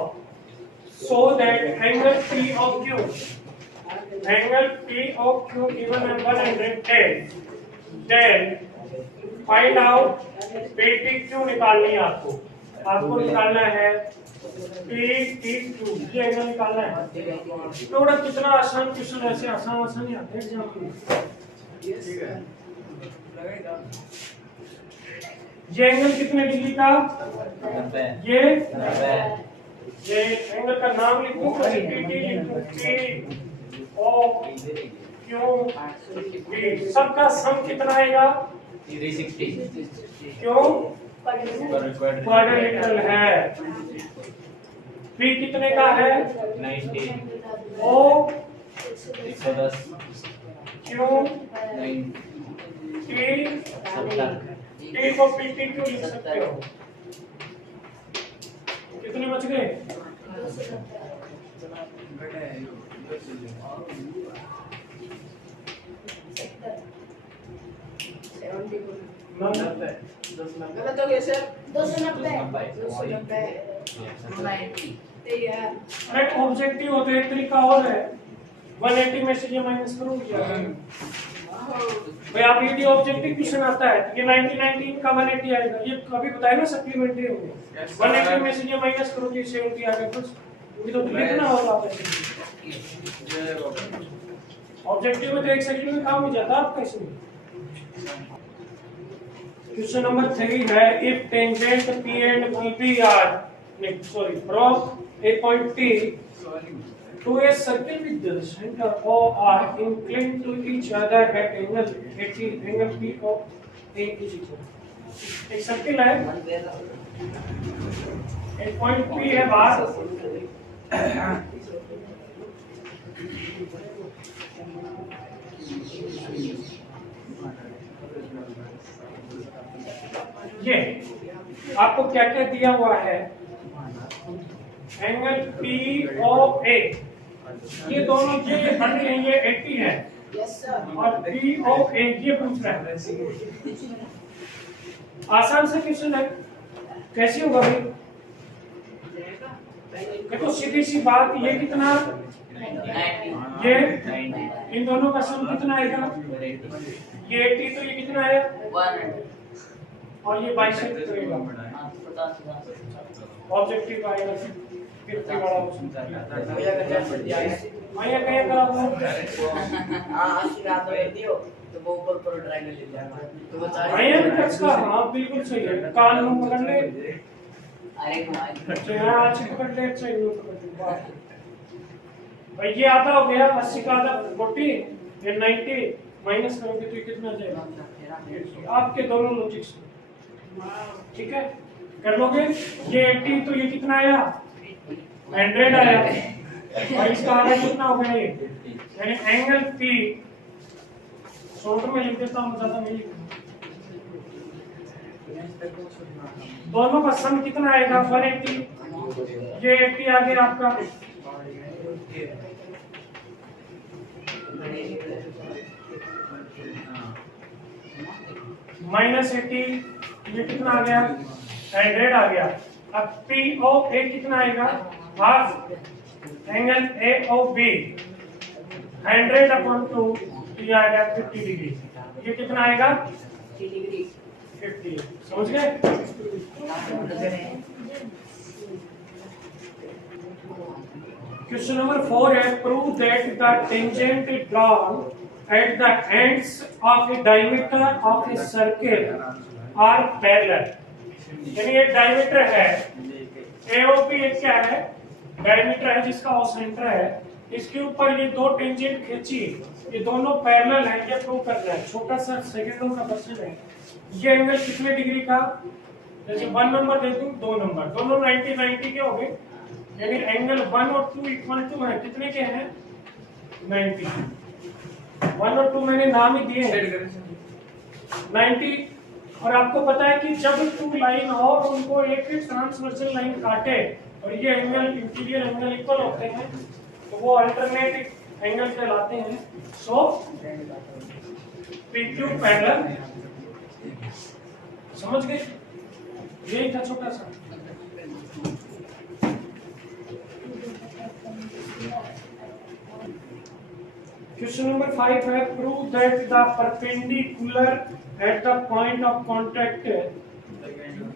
so that angle P of Q given as 110. Then find out PTQ निकालनी है आपको निकालना है PTQ, ये एंगल निकालना है। थोड़ा कितना आसान क्वेश्चन, ऐसे आसान ही आते हैं एग्जाम में। ये एंगल कितने डिग्री का? ये एंगल का नाम लिखूं, सबका सम कितना आएगा? 360। क्यों? क्वाड्रेटिकल है। P कितने का है? 90। O 110। Q 9। T को PTQ लिख सकते हो। कितने बच गए? गलत हो गया सर। 290। अरे ऑब्जेक्टिव होते एक तरीका और है, 180 में से ये माइनस करो भाई। आप यदि ऑब्जेक्टिव क्वेश्चन आता है तो ये 90 का 180 आएगा। ये कभी बताया ना सप्लीमेंट्री होगा, 180 में से ये माइनस करो तो 70 आ गया। कुछ ये तो कितना होगा आपका? ऑब्जेक्टिव में तो एक सेकंड में काम हो जाता है आपका। इसमें क्वेश्चन नंबर 3 है, if tangent P and PP are from a point T to a circle with the center O are inclined to each other at angle 80, angle P of A is equal। एक circle है, एक point P है बाहर, ये आपको क्या क्या दिया हुआ है, एंगल POA, ये दोनों ये बन रहे हैं, ये 80 है Yes, sir. और POA ये पूछ रहा है। आसान से क्वेश्चन है, कैसी होगा भाई? देखो सीधी सी बात, ये कितना, ये इन दोनों का सम कितना आएगा, ये 80 तो ये कितना आया, और ये 22 करेगा, ऑब्जेक्टिव आएगा 50 वाला ऑप्शन। भैया का जब बढ़ जाए माया कहीं करा हुआ हाँ आशीर्वाद कर दियो तो वो ऊपर ऊपर ट्रायंगल ले जाएगा तो वो माया में इसका, हाँ बिल्कुल सही है, कान मुंह पकड़ ले, अच्छा यहाँ आज पकड़ ले, अच्छा यूं पकड़ ले, वाह भाई। ये आता हो गया 80 का आधा 40, ये 90 माइनस करोगे तो ये कितना आ जाएगा, आपके दोनों लॉजिक्स, ठीक है कर लोगे। ये 80 तो ये कितना आया, 100 आया, और इसका आधा कितना हो गया, ये यानी एंगल P, शॉर्ट में लिख देता हूँ, ज्यादा नहीं लिखूंगा, दोनों का सम कितना आएगा 180, ये 80 आ गया आपका, -80 ये कितना आ गया, 100 आ गया। अब POA कितना आएगा, हाफ एंगल AOB 100/2, ये आएगा 50 डिग्री, ये कितना आएगा 50, समझ गए। क्वेश्चन नंबर 4 है, prove that the tangent drawn at the ends of a diameter of a circle are parallel, यानी ये डायमीटर है, AOP एक क्या है, डायमीटर है जिसका वो सेंटर है, इसके ऊपर ये दो टेंजेंट खींची, ये दोनों पैरेलल हैं, ये प्रूव कर रहा है, छोटा सा सेकंडों का क्वेश्चन है। ये एंगल कितने डिग्री का, जैसे 1 नंबर दे दूं, 2 नंबर, दोनों 90 के हो गए, यानी एंगल 1 और 2 इक्वल टू है, कितने के हैं 90, 1 और 2 मैंने नाम ही दिए हैं 90। और आपको पता है कि जब 2 लाइन और उनको एक ट्रांसवर्सल लाइन काटे और ये एंगल इंटीरियर एंगल इक्वल होते हैं तो वो अल्टरनेट एंगल कहलाते हैं। सो PQ पैरेलल, समझ गए, यही था छोटा सा। क्वेश्चन नंबर 5 है, prove that the perpendicular at the point of contact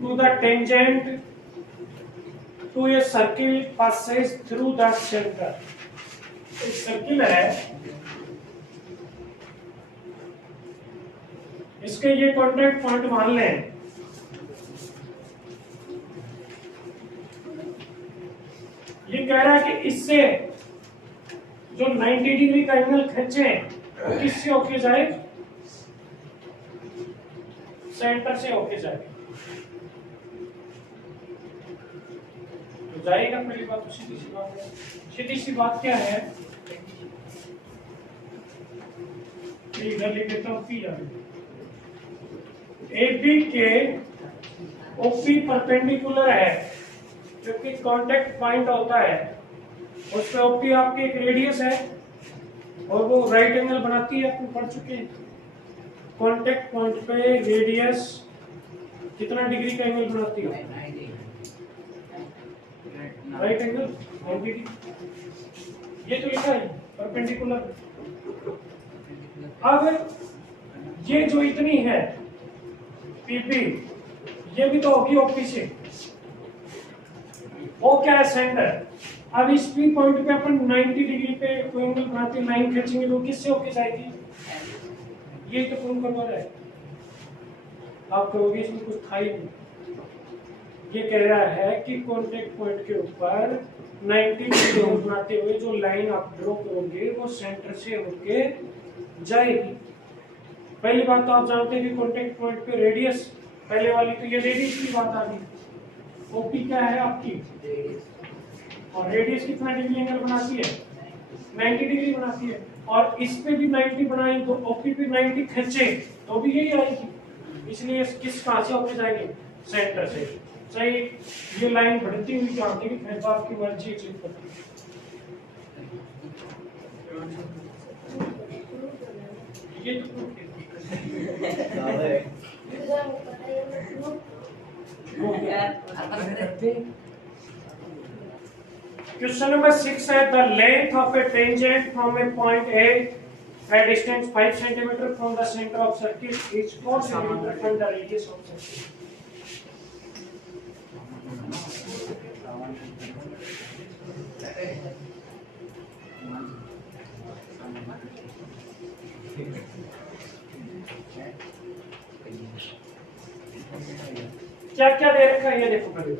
to the tangent to a circle passes through the centre. एक सर्किल है, इसके ये कांटेक्ट पॉइंट मान लें, ये कह रहा है कि इससे जो 90 डिग्री का एंगल खींचे वो किससे होके जाए, सेंटर से होके जाए, तो जाएगा। पहली बात तो सीधी सी बात है, सीधी सी बात क्या है, इधर लिख देता हूं P AB के OP परपेंडिकुलर है, जो कि कांटेक्ट पॉइंट होता है, उस पे OP आपकी एक रेडियस है और वो राइट एंगल बनाती है, अपन पढ़ चुके हैं। कांटेक्ट पॉइंट पे रेडियस कितना डिग्री का एंगल बनाती है, राइट एंगल 90 डिग्री, ये तो लिखा है परपेंडिकुलर। अब ये जो इतनी है PP, ये भी तो होगी OP से, वो क्या है सेंटर। अब इस P पॉइंट पे अपन 90 डिग्री पे कोई एंगल बनाते हैं, लाइन खींचेंगे तो किससे होके जाएगी, ये तो प्रूव करवा रहा है। आप कहोगे इसमें कुछ था ही नहीं, ये कह रहा है कि कांटेक्ट पॉइंट के ऊपर 90 डिग्री बनाते हुए जो लाइन आप ड्रॉ करोगे वो सेंटर से होके जाएगी। पहली बात तो आप जानते हैं कि कांटेक्ट पॉइंट पे रेडियस, पहले वाली तो ये रेडियस की बात आ गई, OP क्या है आपकी, और रेडियस कितना डिग्री एंगल बनाती है, 90 डिग्री बनाती है। और इस पे भी 90 बनाए तो ओपी पे 90 खींचे तो भी यही आएगी, इसलिए किस कहां से होके जाएंगे, सेंटर से। सही, ये लाइन बढ़ती हुई कहां की, फिर तो आपकी मर्जी क्लिक करती है। ये तो क्वेश्चन नंबर 6 है the length of A tangent from a point A at distance 5 centimeter from the center of circle is 4 centimeter from the radius of circle. क्या क्या दे रखा है ये देखो पहले।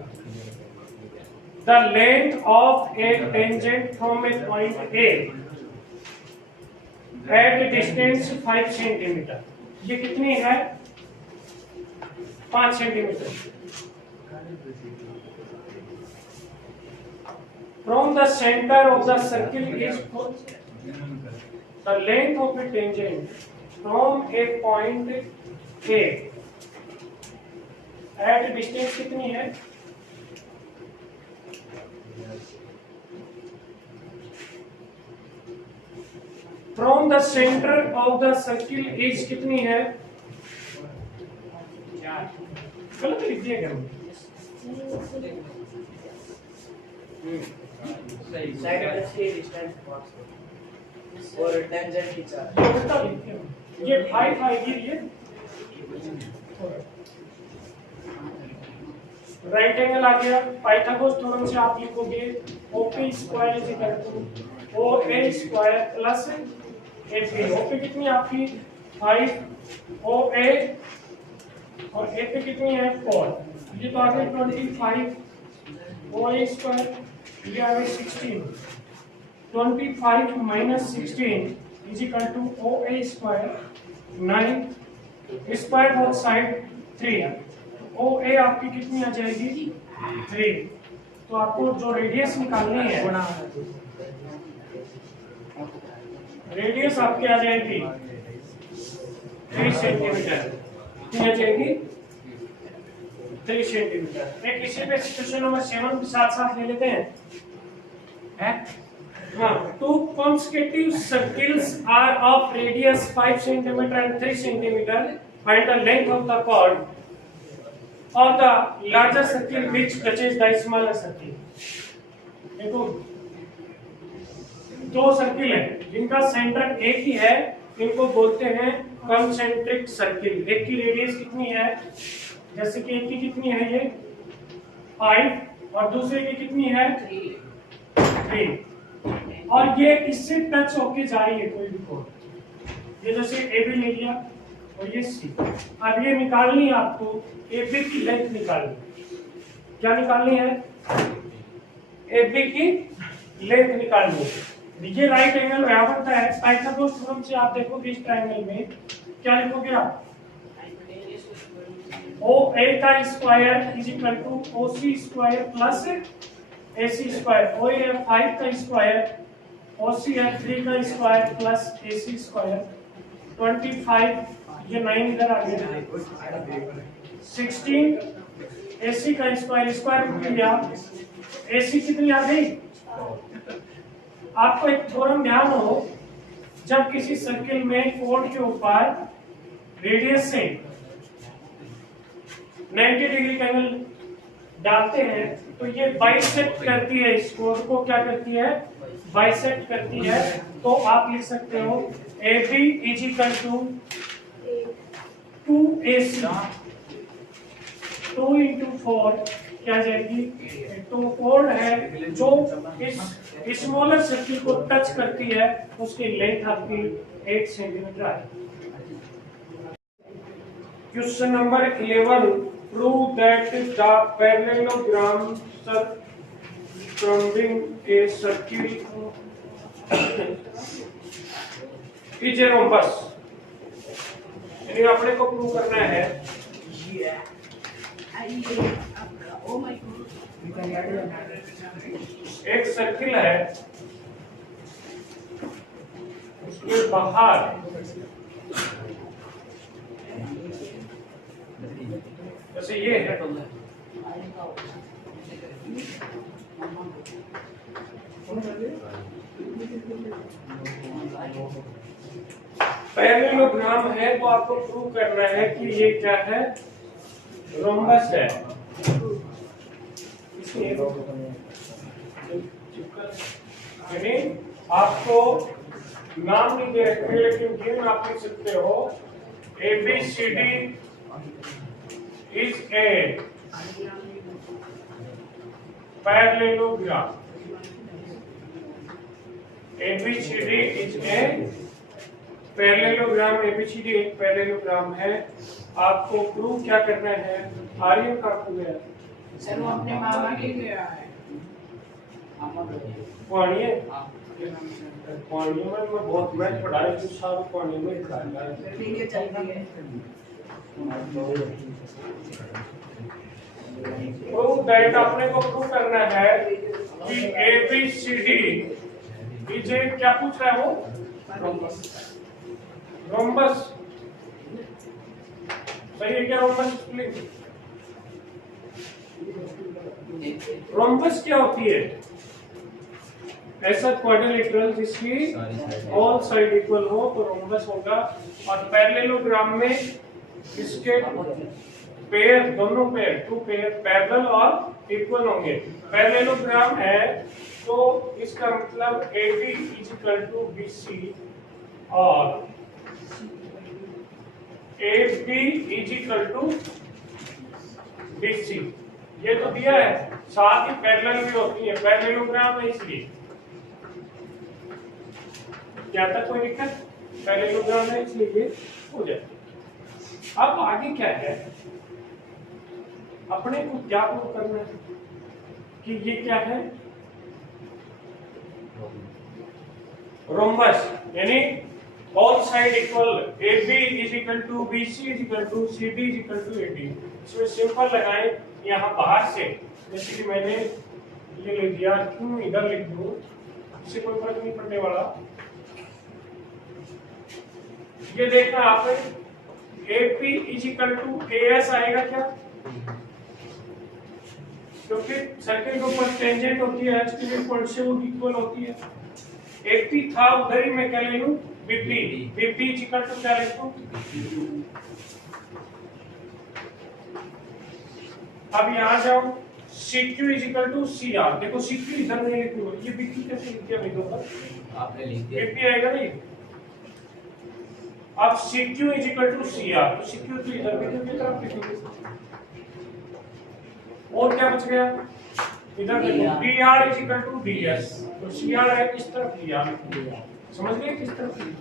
The length of a tangent from a point A at a distance 5 centimetre, ये कितनी है, 5 centimetre. From the center of the circle is the length of a tangent from a point A at a distance कितनी है, from the centre of the circle is कितनी है, गलत लिख दिया क्या साइड से डिस्टेंस और टेंजेंट की चार्ज ये 5 आएगी, ये राइट एंगल आ गया। पाइथागोरस थ्योरम से आप लिखोगे OP square is equal to OA square plus AP। OP कितनी आपकी 5, OA और AP कितनी है 4, ये तो आ गया 25, OA स्क्वायर ये आ गया 16, 25 minus 16 is equal to OA square 9 square both side 3, OA आपकी कितनी आ जाएगी 3। तो आपको जो रेडियस निकालनी है, रेडियस आपकी आ जाएगी 3 सेंटीमीटर, कितनी आ जाएगी 3 सेंटीमीटर। एक इसी पे क्वेश्चन नंबर 7 के साथ साथ ले लेते हैं। हाँ, two consecutive circles are of radius 5 centimeter and 3 centimeter. Find the length of the chord of the larger circle which touches the smaller circle. देखो दो सर्किल है जिनका सेंटर एक ही है, इनको बोलते हैं कंसेंट्रिक सर्किल। एक की रेडियस कितनी है, जैसे कि एक की कितनी है ये 5 और दूसरे की कितनी है 3, और ये इससे टच होके जा रही है कोई भी कोड। ये जैसे ए बी ले लिया और ये सी। अब ये निकालनी है आपको, ए बी की लेंथ निकालनी। क्या निकालनी है, ए बी की लेंथ निकालनी है। ये राइट एंगल बराबर है पाइथागोरस थ्योरम से। आप देखोगे इस ट्रायंगल में क्या लिखोगे आप, OA का square is equal to OC square plus AC square. OA है 5 का स्क्वायर, OC है 3 का स्क्वायर प्लस AC स्क्वायर 25, ये 9 इधर आ गया 16 AC का स्क्वायर, स्क्वायर रूट लिया, AC कितनी आ गई। आपको एक थ्योरम ध्यान हो, जब किसी सर्किल में कोड के ऊपर रेडियस से 90 डिग्री का एंगल डालते हैं तो ये बाइसेक्ट करती है, इस कोड को क्या करती है, बाइसेक्ट करती है। तो आप लिख सकते हो AB is equal to 2AC 2 into 4 क्या जाएगी, तो कोड है जो इस स्मॉलर सर्किल को टच करती है, उसकी लेंथ आपकी 8 सेंटीमीटर है। Question number 11, prove that the parallelogram surrounding a circle is a rhombus. यानी अपने को प्रूव करना है एक सर्किल है, उस इसके बाहर जैसे ये है पैरेललोग्राम है तो आपको प्रूव करना है कि ये क्या है, रोम्बस है। यानी आपको नाम नहीं दे रखे लेकिन गिवन आप लिख सकते हो ABCD is a parallelogram। ABCD is a parallelogram, ABCD एक पैरेललोग्राम है। आपको प्रूव क्या करना है, आर्यन का हो गया सर वो अपने मामा के गया है। पानी में मैं बहुत मैच पढ़ाया कुछ साल पानी में पढ़ाया है। ठीक है चलती है। तो दैट अपने को प्रूव करना है कि ABCD ये क्या पूछ रहा है वो, रोम्बस। सही है क्या रोम्बस स्प्लिट? रोम्बस क्या होती है, ऐसा क्वाड्रिलेटरल जिसकी ऑल साइड इक्वल हो तो रोम्बस होगा। और पैरेललोग्राम में इसके पेयर, दोनों पेयर, टू पेयर पैरेलल और इक्वल होंगे। पैरेललोग्राम है तो इसका मतलब AB = BC और AB = BC, ये तो दिया है। साथ ही पैरेलल भी होती है, पैरेललोग्राम है इसलिए। क्या तक कोई दिक्कत, पैरेललोग्राम है इसलिए ये हो जाए। अब आगे क्या है, अपने को क्या प्रूव करना है कि ये क्या है, रोम्बस। यानी all side equal, AB = BC = CD = AD। इसमें सिंपल लगाएं यहाँ बाहर से, जैसे कि मैंने ये लिख दिया, क्यों इधर लिख दूं, इससे कोई फर्क नहीं पड़ने वाला। ये देखना आपने AP = AS आएगा क्या, क्योंकि सर्किल के ऊपर टेंजेंट होती है, H के पॉइंट से वो इक्वल होती है। AP था उधर ही मैं क्या ले लूं, BP = क्या लिखूं। अब यहाँ जाओ, CQ = CR। देखो CQ इधर नहीं लिखूंगा, ये BP कैसे लिख दिया लिखूंगा, आपने लिख दिया। AP आएगा नहीं। अब CQ = CR, तो CQ तो इधर की तरफ लिखेंगे। और क्या बच गया, इधर देखो PR = DS, तो CR है किस तरफ लिया, समझ गए किस तरफ लिया।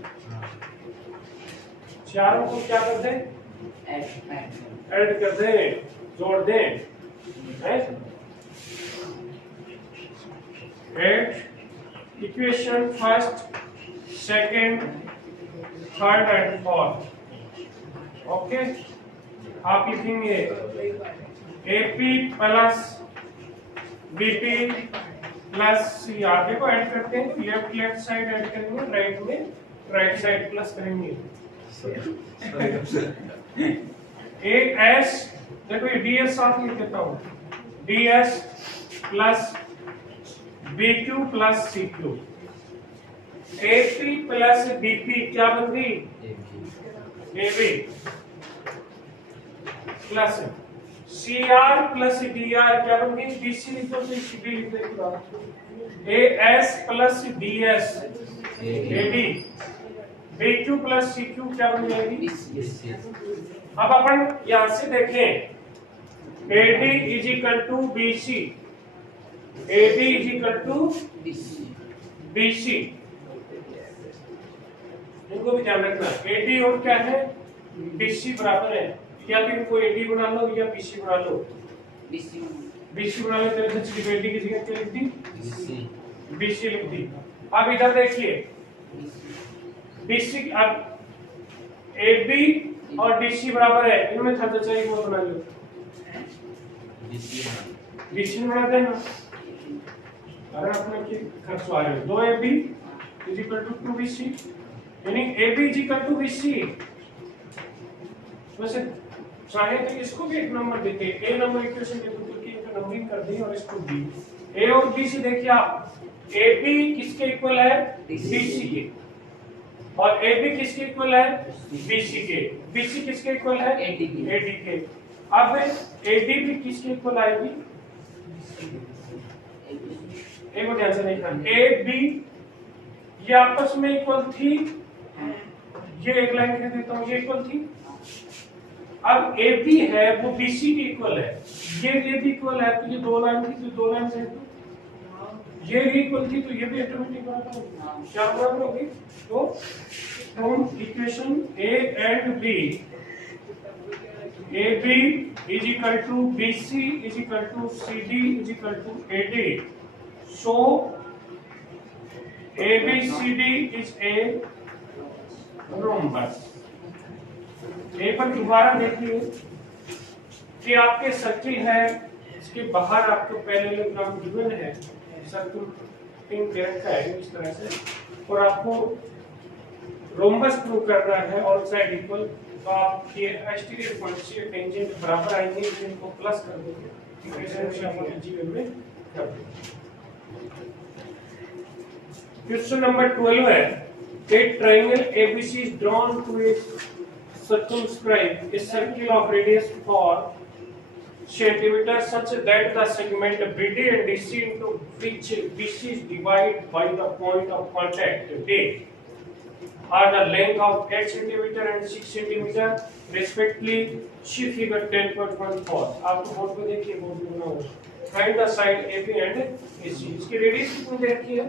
चारों को क्या कर दें, ऐड कर दें, जोड़ दें, add equation first, second, third and fourth. Okay, आप लिखेंगे AP + BP + CR। देखो ऐड करते हैं, लेफ्ट साइड ऐड करेंगे, राइट में राइट साइड प्लस करेंगे। AS, देखो ये DS साथ लिख देता हूँ, DS + BQ + CQ। AP + BP क्या बन गई, AB प्लस CR + DR क्या बन गई, BC लिख दो, CD लिख दो। AS + DS AD, BQ + CQ क्या बन जाएगी। अब अपन यहाँ से देखें, AD = BC, AB = BC, इनको भी ध्यान रखना। AD और क्या है, BC बराबर है, या फिर इनको AD बना लो या BC बना लो। BC बना लो, तेरे से AD की जगह क्या लिख दी, BC लिख दी। अब इधर देखिए, BC, अब AB और DC बराबर है, इनमें था चाहिए वो बना लो, BC बना देना। अरे अपने की खर्च आ रहे हैं, 2AB = 2BC, यानी A B is equal to B C. वैसे चाहे तो इसको भी एक नंबर देते हैं, ए नंबर इक्वेशन के तो इनका नंबरिंग कर दी और इसको बी। ए और बी से देखिए आप, ए बी किसके इक्वल है? बी सी के। और ए बी किसके इक्वल है? बी सी के। बी सी किसके इक्वल है? ए डी के। अब ए डी भी किसके इक्वल आएगी? एक को ध्यान से नहीं करना, ए बी ये आपस में इक्वल थी, ये एक लाइन कह देता हूँ, ये इक्वल थी। अब ए बी है वो बी सी के इक्वल है, ये भी इक्वल है, तो ये दो लाइन थी तो दो लाइन से ये भी इक्वल थी तो ये भी ऑटोमेटिक बराबर होगी। क्या बराबर होगी? तो from equation A and B, A B is equal to B C is equal to C D is equal to A D. So A B C D is a rhombus. एक बार दोबारा देखिए कि आपके सर्किल है, इसके बाहर आपको पैरेललोग्राम गिवन है, सर्किल पिन दे रखा है इस तरह से, और आपको रोम्बस प्रूव करना है ऑल साइड इक्वल, तो आप ये एक्सटीरियर पॉइंट से टेंजेंट बराबर आएंगे, इनको प्लस कर दोगे, इक्वेशन से अपन जीवन में कर देंगे। क्वेश्चन नंबर 12 है, a triangle ABC is drawn to a circumscribe a circle of radius 4 centimeters such that the segment BD and DC into which BC is divided by the point of contact D are the length of 8 centimeter and 6 centimeter respectively. See figure 10.14। आपको board पे देखिए, board में बना हुआ find the side AB and AC। इसकी radius कितनी दे रखी है?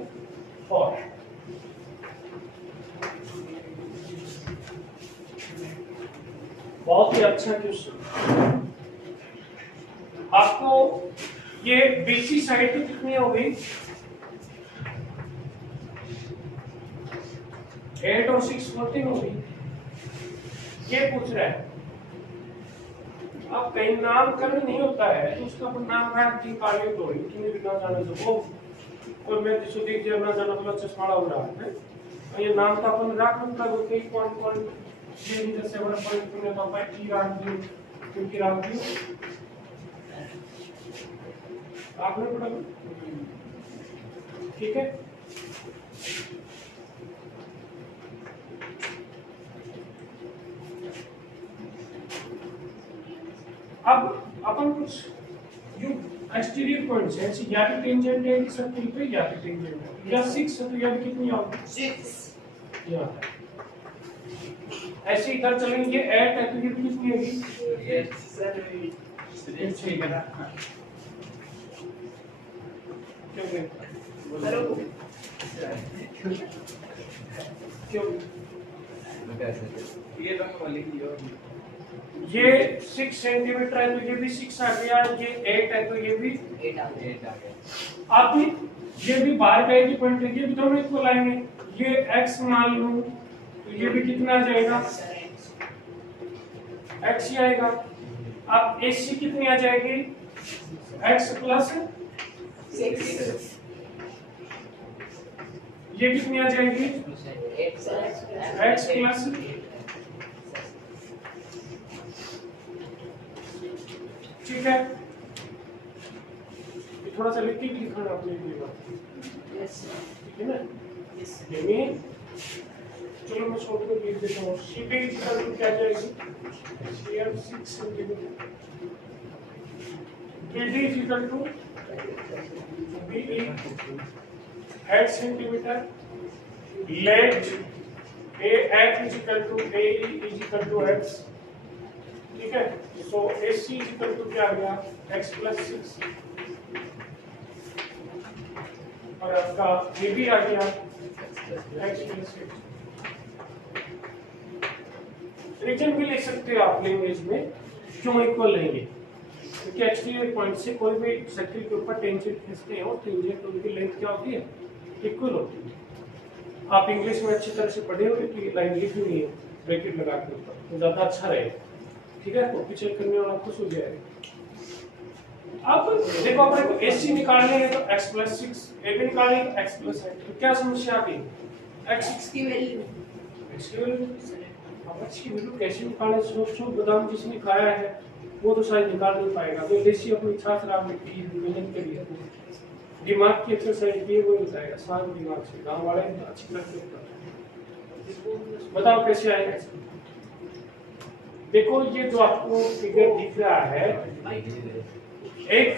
4। बहुत ही अच्छा क्वेश्चन। आपको ये बीसी साइड की कितनी होगी? 8 और 6 14 होगी, ये पूछ रहा है। अब कहीं नामकरण नहीं होता है तो उसका नाम है कि काले तो इतने भी ना जाने तो वो, और मैं तो सुधीर जी ना जाना बोला चश्मा उड़ा है, ये नाम का अपन रख मतलब कई पॉइंट ये भी जैसे 1.2 में पापा की रात दी क्योंकि रात दी आपने पढ़ा, ठीक है। अब अपन कुछ जो एक्सटीरियर पॉइंट्स हैं, ऐसी या तो टेंजेंट है इस सर्किल पे या तो टेंजेंट है, या 6 है तो या कितनी होगी? 6 या ऐसे इधर चलेंगे 8 है तो ये भी कितनी होगी? 8 सर ठीक है ना, क्यों क्यों ये रंग वाली ये 6 सेंटीमीटर है तो ये भी 6 आ गया, ये 8 है तो ये भी 8 आ गया। आप भी ये भी बाहर का एक पॉइंट है, ये भी दोनों इक्वल आएंगे। ये x मान लूं तो ये भी कितना आ जाएगा? x ही आएगा। अब AC कितनी आ जाएगी? x प्लस 6 ये कितनी आ जाएगी? x प्लस ठीक है। ये थोड़ा सा लिख के लिखना अपने लिए बात, ठीक है ना? यानी चलो मैं छोड़ कर लिख देता हूँ। सीधे इसका क्या जाएगी? 6 centimetre. BD is equal to BE 8 centimetre. Let AF is equal to AE is equal to X, ठीक है। सो AC is equal to क्या आ गया? X plus 6 और आपका AB आ गया X plus 6। रीजन भी ले सकते हो आप लैंग्वेज में, क्यों इक्वल लेंगे? क्योंकि एक्सटीरियर पॉइंट से कोई भी सर्किल के ऊपर टेंजेंट खींचते हो, टेंजेंट उनकी लेंथ क्या होती है? इक्वल होती है। आप इंग्लिश में अच्छी तरह से पढ़े होंगे कि लाइन लिखी हुई है ब्रैकेट लगा के ऊपर, तो ज्यादा अच्छा रहेगा, ठीक है। कॉपी चेक करने वाला खुश हो जाएगा। अब देखो अपने को AC निकालने है तो x plus 6, AB निकालने है तो x plus 8। तो क्या समस्या आ गई? x की वैल्यू अच्छी वैल्यू कैसे निकाले? सोचो, बादाम जिसने खाया है वो तो शायद निकाल नहीं पाएगा। तो देसी अपनी छाछ राम मिट्टी मेहनत के लिए दिमाग की एक्सरसाइज की वो बताएगा, शांत दिमाग से। गाँव वाले अच्छी तरह से बताओ कैसे आएगा। देखो ये जो आपको फिगर दिख रहा है, एक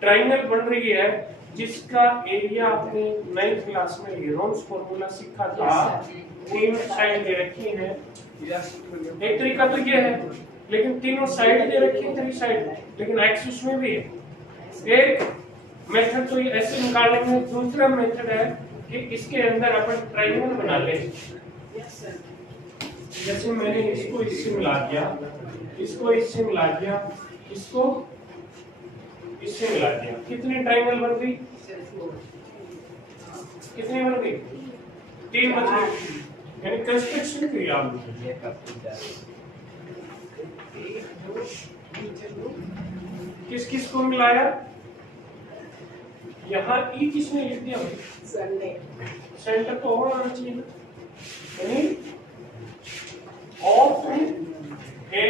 ट्राइंगल बन रही है जिसका एरिया आपने 9th क्लास में हीरोन्स फॉर्मूला सीखा था। तीन साइड दे रखी है, एक तरीका तो ये है, लेकिन तीनों साइड दे रखी है, 3 साइड, लेकिन एक्स उसमें भी है। एक मेथड तो ये ऐसे निकालेंगे, दूसरा मेथड है कि इसके अंदर अपन ट्राइंगल बना लें। जैसे मैंने इसको इससे मिला दिया, इसको इससे मिला दिया, इसको इससे मिला दिया, कितनी ट्राइंगल बन गई? कितनी बन गई? 3 बच गई। यानी कंस्ट्रक्शन की आपने किस किस को मिलाया? यहाँ ई किसने लिख दिया? सेंटर तो होना चाहिए ना, यानी ऑफ ए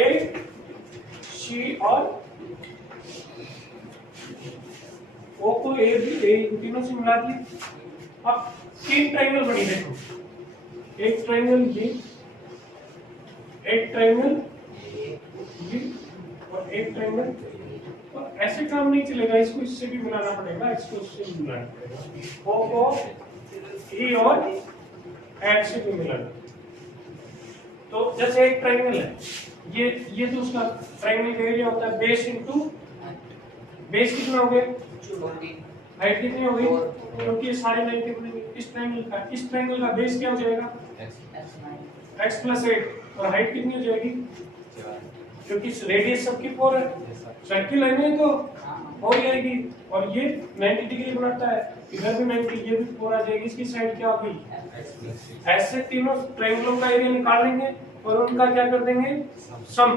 सी और ओ को ए भी तीनों से मिला दिए। अब 3 ट्राइंगल बनी, देखो एक ट्राइंगल ये, एक ट्राइंगल ये और एक ट्राइंगल। तो ऐसे काम नहीं चलेगा, इसको इससे भी मिलाना पड़ेगा, इसको इससे भी मिलाना पड़ेगा, ओ को ई और एच से भी मिलाना। तो जैसे एक ट्राइंगल है, ये तो उसका ट्राइंगल का एरिया होता है बेस इनटू बेस। कितना हो गया? हाइट कितनी हो गई? क्योंकि ये सारे 90 बनेंगे। इस ट्राइंगल का बेस क्या हो जाएगा? x + 8 और हाइट कितनी हो जाएगी? क्योंकि रेडियस सबकी 4 है, सर्किल है तो हो जाएगी। और ये 90 डिग्री बनाता है, इधर भी 90, ये भी 4 आ जाएगी। इसकी साइड क्या होगी? ऐसे तीनों ट्रायंगलों का एरिया निकाल लेंगे और उनका क्या कर देंगे? सम।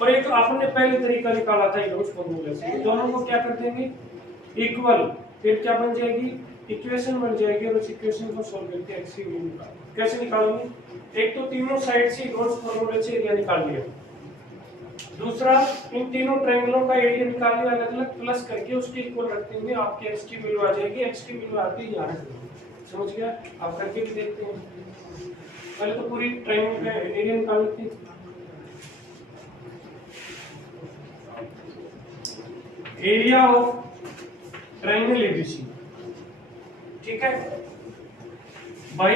और एक आपने पहले तरीका निकाला था यूज फॉर्मूले से, दोनों को क्या कर देंगे? इक्वल। फिर क्या बन जाएगी? इक्वेशन बन जाएगी। और उस इक्वेशन को सॉल्व करके x की वैल्यू निकालो। कैसे निकालोगे? एक तो तीनों साइड से यूज फॉर्मूले से एरिया निकाल लिया, दूसरा इन तीनों ट्रायंगलों का एरिया निकाल लिया, अलग अलग प्लस करके उसके इक्वल रख देंगे। आपके x की वैल्यू आ जाएगी। x की वैल्यू आती है यहाँ, समझ गया? आप करके भी देखते हैं। पहले तो पूरी ट्रायंगल का एरिया निकाल लेते हैं। एरिया ऑफ ट्रायंगल एबीसी, ठीक है, by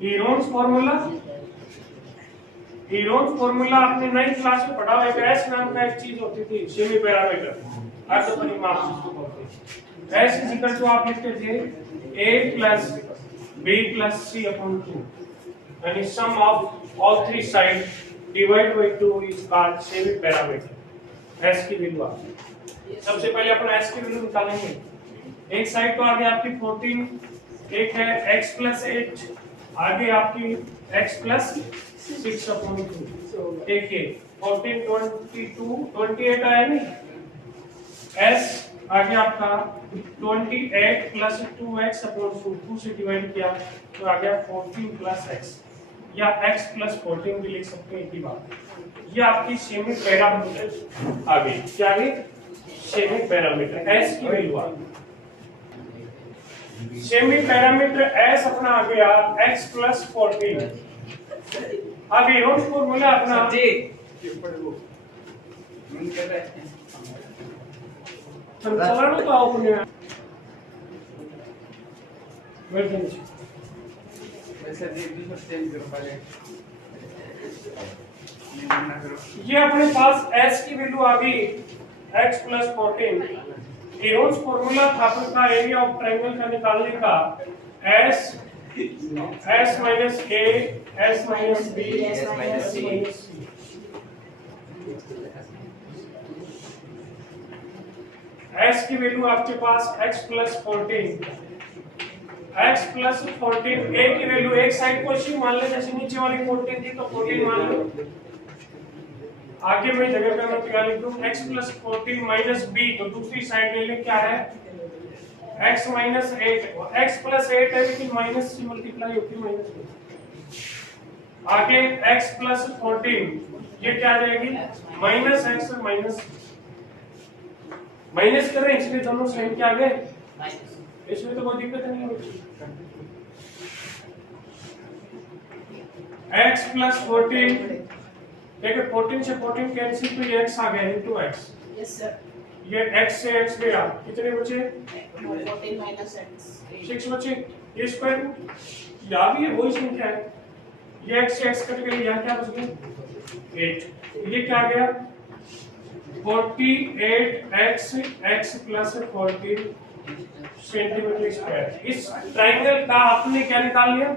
Heron's formula. Heron's formula आपने 9th क्लास में पढ़ा होगा। एस नाम का एक चीज होती थी, सेमी पैरामीटर, अर्ध परिमाप जिसको बोलते हैं। एस इज इक्वल टू आप लिखते थे a + b + c upon 2, यानी sum of all 3 side divide by 2 is called semi perimeter. S की वैल्यू आ, सबसे पहले अपन एस की वैल्यू निकालेंगे। एक साइड तो आगे आपकी 14, एक है x + 8, आगे आपकी x + 6 upon 2। देखिए 14 22 28 आया नहीं, s आगे आपका 28 + 2x upon 2 से डिवाइड किया तो आ गया 14 + x, या x + 14 भी लिख सकते हैं, एक ही बात। ये आपकी सेमी पैरामीटर आ गई। क्या आ गई? Semi parameter. s की वैल्यू आ गई। सेमी पैरामीटर s अपना आ गया x + 14। अभी रोज फॉर्मूला अपना चलाना तो आओ पुण्य ये अपने पास s की वैल्यू आ गई x + 14। हीरोन्स फॉर्मूला था अपना एरिया ऑफ ट्रायंगल का निकालने का, s - a, s - b, s - c। s की वैल्यू आपके पास x + 14, x + 14, a की वैल्यू एक साइड को इसी मान ले, जैसे नीचे वाली 14 थी तो 14 मान लो। आगे मैं जगह पे मैं क्या लिख दूं? x + 14 - b, तो दूसरी साइड ले ले, क्या है? x माइनस 8, x प्लस 8 है लेकिन माइनस से मल्टीप्लाई होती है माइनस में। आगे x प्लस 14, ये क्या आ जाएगी माइनस x और माइनस माइनस कर रहे हैं इसलिए दोनों साइन क्या आ गए, इसमें तो कोई दिक्कत नहीं होगी। x प्लस 14, देखिए 14 से 14 कैंसिल तो ये x आ गया इनटू x, यस सर। ये x से x गया, कितने बचे 14 माइनस x 6 बचे, ये स्क्वायर रूट यहाँ भी वही संख्या है, ये x से x कट गया, यहाँ क्या बच गया 8, ये क्या आ गया 48x x plus 14 centimetre square. इस ट्राइंगल का आपने क्या निकाल लिया,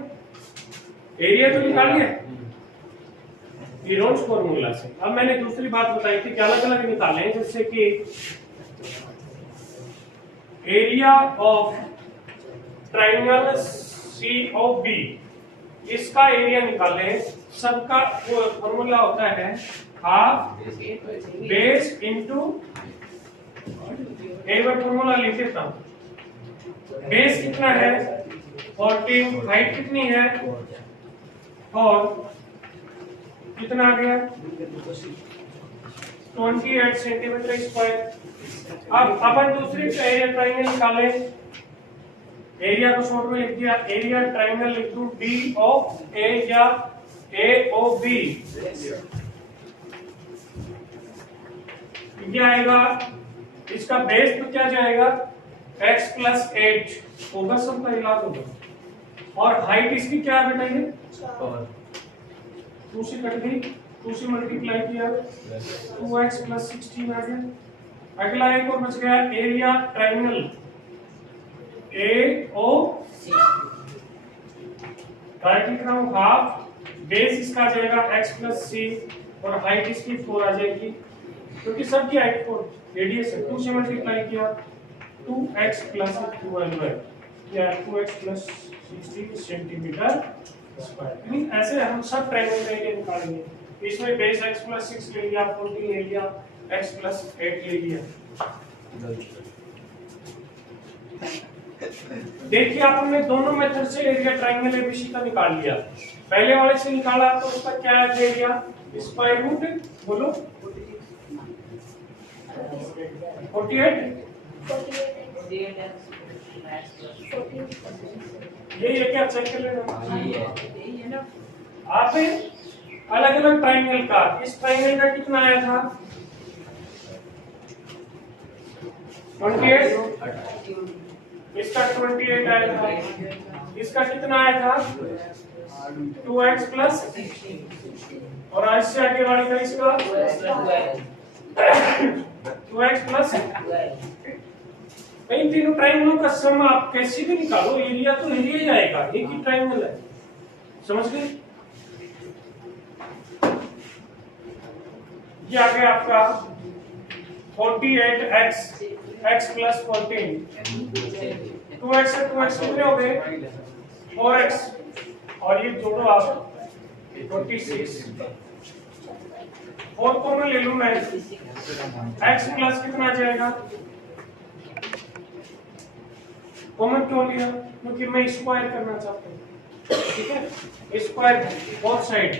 एरिया तो निकाल लिया हीरोन्स फॉर्मूला से। अब मैंने दूसरी बात बताई थी कि अलग अलग निकाले हैं, जैसे कि एरिया ऑफ ट्राइंगल COB, इसका एरिया निकाले, सबका फॉर्मूला होता है हाफ बेस इनटू, एक बार फॉर्मूला लिख देता हूं। बेस कितना है 14, हाइट कितनी है और कितना आ गया 28 सेंटीमीटर स्क्वायर। अब अपन दूसरी एरिया ट्राइंगल निकालें, एरिया को शॉर्ट में लिख दिया, एरिया ट्राइंगल लिख दूं BOA या AOB, ये आएगा, इसका बेस तो क्या जाएगा x प्लस 8 होगा, सबका इलाज होगा, और हाइट इसकी क्या है बेटा, ये 2 से कट गई, 2 से मल्टीप्लाई किया 2x प्लस 16 आ गया। अगला एक और बच गया एरिया ट्राइंगल AOC, राइट लिख रहा हूं हाफ, बेस इसका आ जाएगा x प्लस c और हाइट इसकी 4 आ जाएगी, क्योंकि सबकी हाइट 4, रेडियस है, 2 से मल्टीप्लाई किया 2x प्लस 12 है, या 2x प्लस 16 सेंटीमीटर स्क्वायर। ऐसे हम सब ट्रायंगल का एरिया निकालेंगे। इसमें बेस x प्लस 6 ले लिया, 14 ले लिया, x प्लस 8 ले लिया। देखिए आपने दोनों मेथड से एरिया ट्रायंगल ABC का निकाल लिया। पहले वाले से निकाला तो उसका क्या है एरिया, स्क्वायर रूट बोलो 48, ये क्या चेक कर लेना आप अलग अलग ट्राइंगल का। इस ट्राइंगल का कितना आया था 28, इसका 28 आया था, इसका कितना आया था 2x प्लस, और आज से आगे वाले का इसका 2x प्लस। इन तीनों ट्राइंगलों का सम आप कैसे भी निकालो, एरिया तो एरिया ही आएगा, एक ही ट्राइंगल है, समझ गए। ये आ गया आपका 48x x प्लस 14, 2x से 2x कितने हो गए 4x, और ये जोड़ो आप 26, 4 कॉमन ले लूं मैं, x प्लस कितना आ जाएगा, कॉमन क्यों लिया, क्योंकि मैं स्क्वायर करना चाहता हूँ, ठीक है, square both side,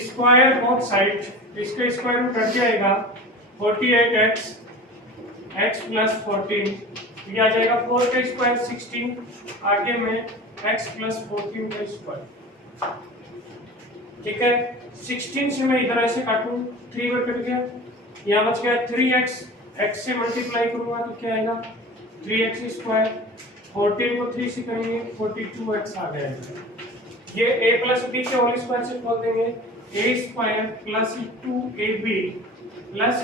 square both side, इसका स्क्वायर रूट कट जाएगा 48x x प्लस 14, ये आ जाएगा 4 का स्क्वायर 16, आगे में x प्लस 14 का स्क्वायर, ठीक है। 16 से मैं इधर ऐसे काटूं, 3 बार कट गया, यहाँ बच गया 3x, x से मल्टीप्लाई करूंगा तो क्या आएगा 3x स्क्वायर, 14 को 3 से करेंगे 42x आ गया। ये a प्लस b के होल स्क्वायर से खोल देंगे, a square plus 2ab plus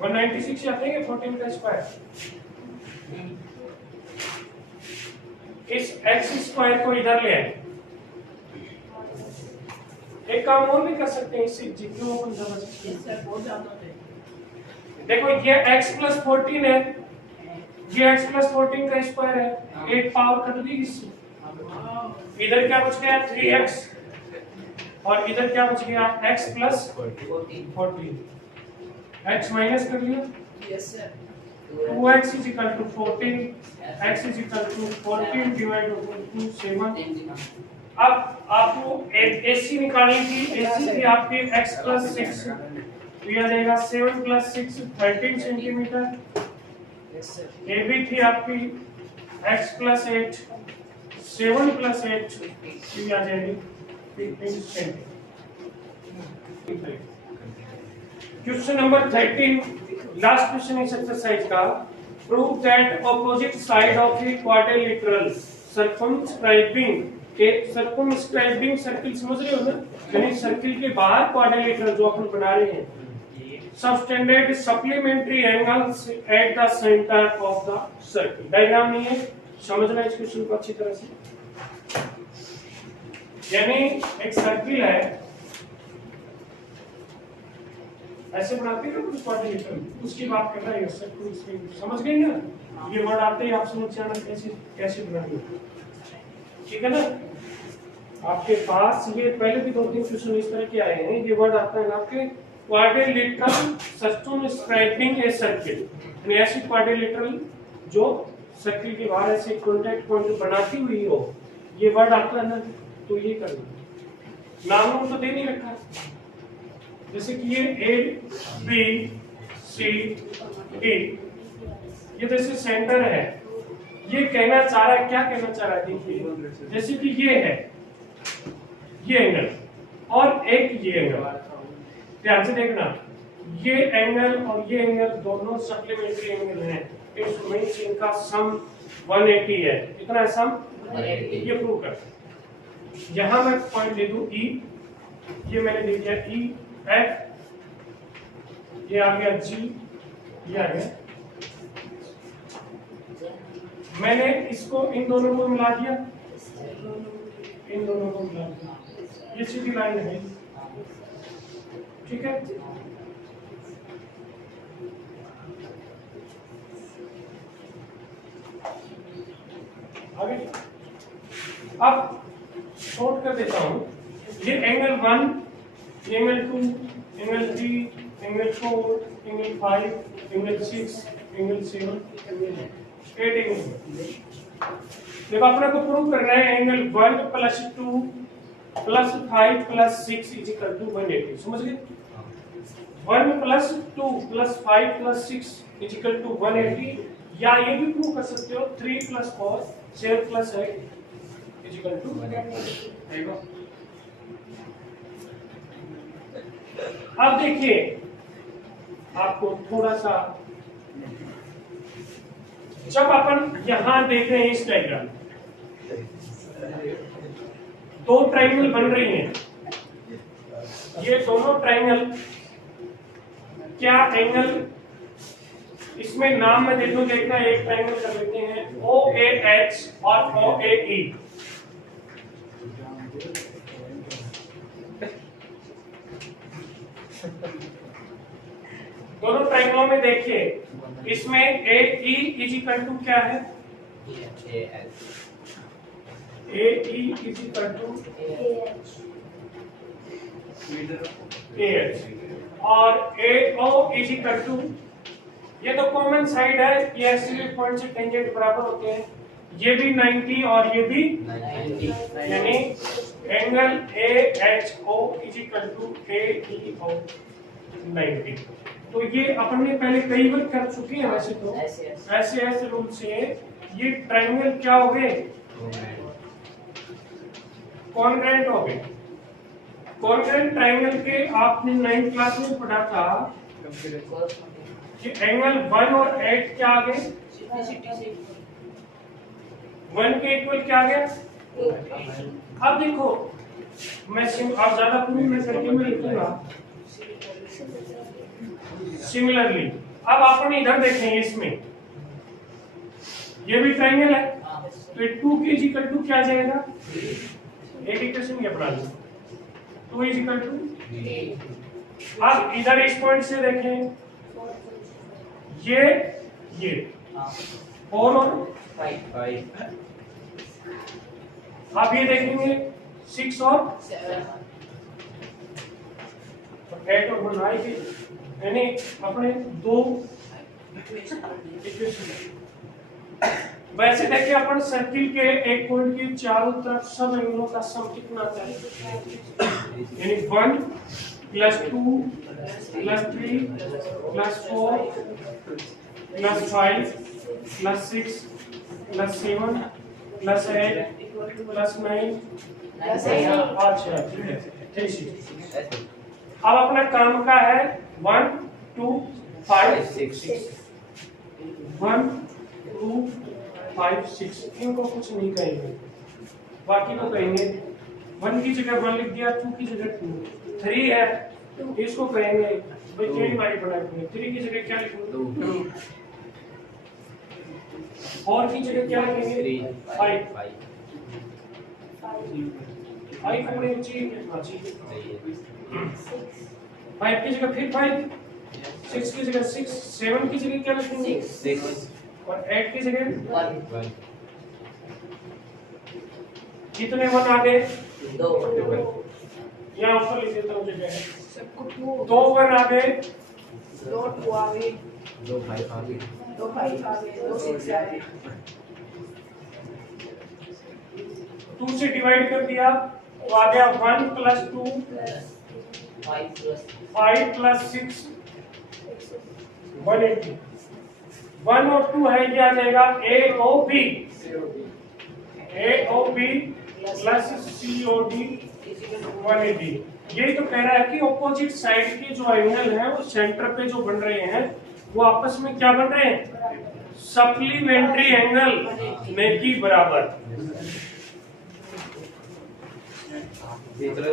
196 आते हैं 14 का स्क्वायर। इस x स्क्वायर को इधर ले आए, एक काम और भी कर सकते हैं, इससे जितने ओपन समझ सकते हैं। देखो ये x प्लस 14 है, ये x प्लस 14 का स्क्वायर है, एक पावर कट दी इससे, इधर क्या बच गया 3x और इधर क्या बच गया x प्लस 14। x माइनस कर लिया, Yes, sir. 2x is equal to 14, x is equal to 14 divided by 2 7। अब आपको AC निकालनी थी, AC थी आपकी x plus 6, तो यह आ जाएगा 7 plus 6 13 centimetre. Yes, sir. AB थी आपकी x plus 8 7 plus 8, तो यह आ जाएगी 15 centimetre. Question number 13, last question इस एक्सरसाइज का। Prove that opposite side of a quadrilateral circumscribing circle, समझ रहे हो ना, यानी सर्किल के बाहर क्वाड्रिलेटरल जो अपन बना रहे हैं, subtended supplementary angles at the centre of the circle. Diagram नहीं है, समझना इस क्वेश्चन को अच्छी तरह से। यानी एक सर्किल है, ऐसे बनाते हैं ना कुछ क्वाड्रिलेटरल, उसकी बात कर रहा है सर्किल, समझ गए ना? ये वर्ड आते ही आप समझ जाना कैसे कैसे बनाएंगे, ठीक है ना? आपके पास ये पहले भी 2-3 क्वेश्चन इस तरह के आए हैं। ये वर्ड आता है आपके क्वाड्रिलेटरल सर्कमस्क्राइबिंग ए सर्किल, यानी ऐसी क्वाड्रिलेटरल जो सर्किल के बाहर ऐसे कॉन्टैक्ट पॉइंट बनाती हुई हो, ये वर्ड आता है ना, तो ये करना। नाम तो दे नहीं रखा, जैसे कि ये A B C D, ये जैसे सेंटर है, ये कहना चाह रहा है, क्या कहना चाह रहा है देखिए, जैसे कि ये है ये एंगल और एक ये एंगल, ध्यान से देखना, ये एंगल और ये एंगल दोनों सप्लीमेंट्री एंगल हैं, इस मींस इनका सम 180 है। कितना है सम? 180। ये प्रूव कर। यहां मैं पॉइंट ले दूं E, ये मैंने दे दिया E F, ये आ गया G, ये आ गया, मैंने इसको इन दोनों को मिला दिया, इन दोनों को मिला दिया, ये सीधी लाइन है, ठीक है? आगे अब शॉर्ट कर देता हूं। ये angle 1, angle 2, angle 3, angle 4, angle 5, angle 6, angle 7, angle 8 angle. देखो अपने को प्रूव करना है angle 1 plus 2 plus 5 plus 6 is equal to 180। समझ गए? 1 plus 2 plus 5 plus 6 is equal to 180, या ये भी प्रूव कर सकते हो 3 plus 4 7 plus 8 is equal to 180। अब देखिए आपको थोड़ा सा, जब अपन यहां देख रहे हैं इस डायग्राम, दो ट्रायंगल बन रही हैं, ये दोनों ट्रायंगल क्या एंगल, इसमें नाम में दे दूं, देखना एक ट्रायंगल कर लेते हैं OAH और OAE। दोनों ट्रायंगलों में देखिए, इसमें AE इज इक्वल टू क्या है? AE is equal to AH और AO इज इक्वल टू, ये तो कॉमन साइड है, ये ऐसे पॉइंट से टेंजेंट बराबर होते हैं, ये भी 90 और ये भी 90, यानी angle AHO is equal to AEO 90। तो ये अपन ने पहले कई बार कर चुके हैं, वैसे तो ऐसे रूल से ये ट्रायंगल क्या हो गए? कॉन्ग्रुएंट हो गए। कॉन्ग्रुएंट ट्रायंगल के आपने 9th क्लास में पढ़ा था कि एंगल 1 और 8 क्या आ गए? 1 के इक्वल क्या आ गया? अब देखो मैं आप ज्यादा पूरी मैं करके मैं लिखूंगा सिमिलरली। अब आपने इधर देखें, इसमें ये भी ट्रायंगल है, तो 2 के इक्वल टू क्या जाएगा? एक इक्वेशन ये बना लो, 2 इज इक्वल टू। अब इधर इस पॉइंट से देखें, ये 4 और 5, आप ये देखेंगे 6 और 7, 8 और 1 आएगी, यानी अपने दो इक्वेशन। वैसे देखिए अपन सर्किल के एक पॉइंट के चारों तरफ सब एंगलों का सम कितना आता है, यानी 1 + 2 + 3 + 4 + 5 + 6 + 7 + 8 + 9 अच्छा ठीक है। अब अपना काम का है 1 2 5 6 1 2 5 6 इनको कुछ नहीं कहेंगे, बाकी को कहेंगे 1 की जगह 1 लिख दिया, 2 की जगह 2, 3 है इसको कहेंगे भाई चेन बारी बनाए 3 की जगह क्या लिखेंगे 2, 4 की जगह क्या लिखेंगे 5 5 को बड़ी ऊंची लिखना चाहिए, 5 की जगह फिर 5, 6 की जगह 6, 7 की जगह क्या लिखेंगे 6 और 8 की जगह 1 कितने 1 आ गए 2 यहाँ ऊपर लिख देता हूँ जगह सबको 2 1 आ गए 2 2 आ गए, 2 5 आ गए 2 5 आ गए, 2 6 आ गए, 2 से डिवाइड कर दिया तो आ गया 1 + 2 5 5 + 6 180, 1 और 2 है ये आ जाएगा AOB + COD 180। यही तो कह रहा है कि ऑपोजिट साइड के जो एंगल है वो सेंटर पे जो बन रहे हैं वो आपस में क्या बन रहे हैं, सप्लीमेंट्री एंगल में की बराबर। देख लो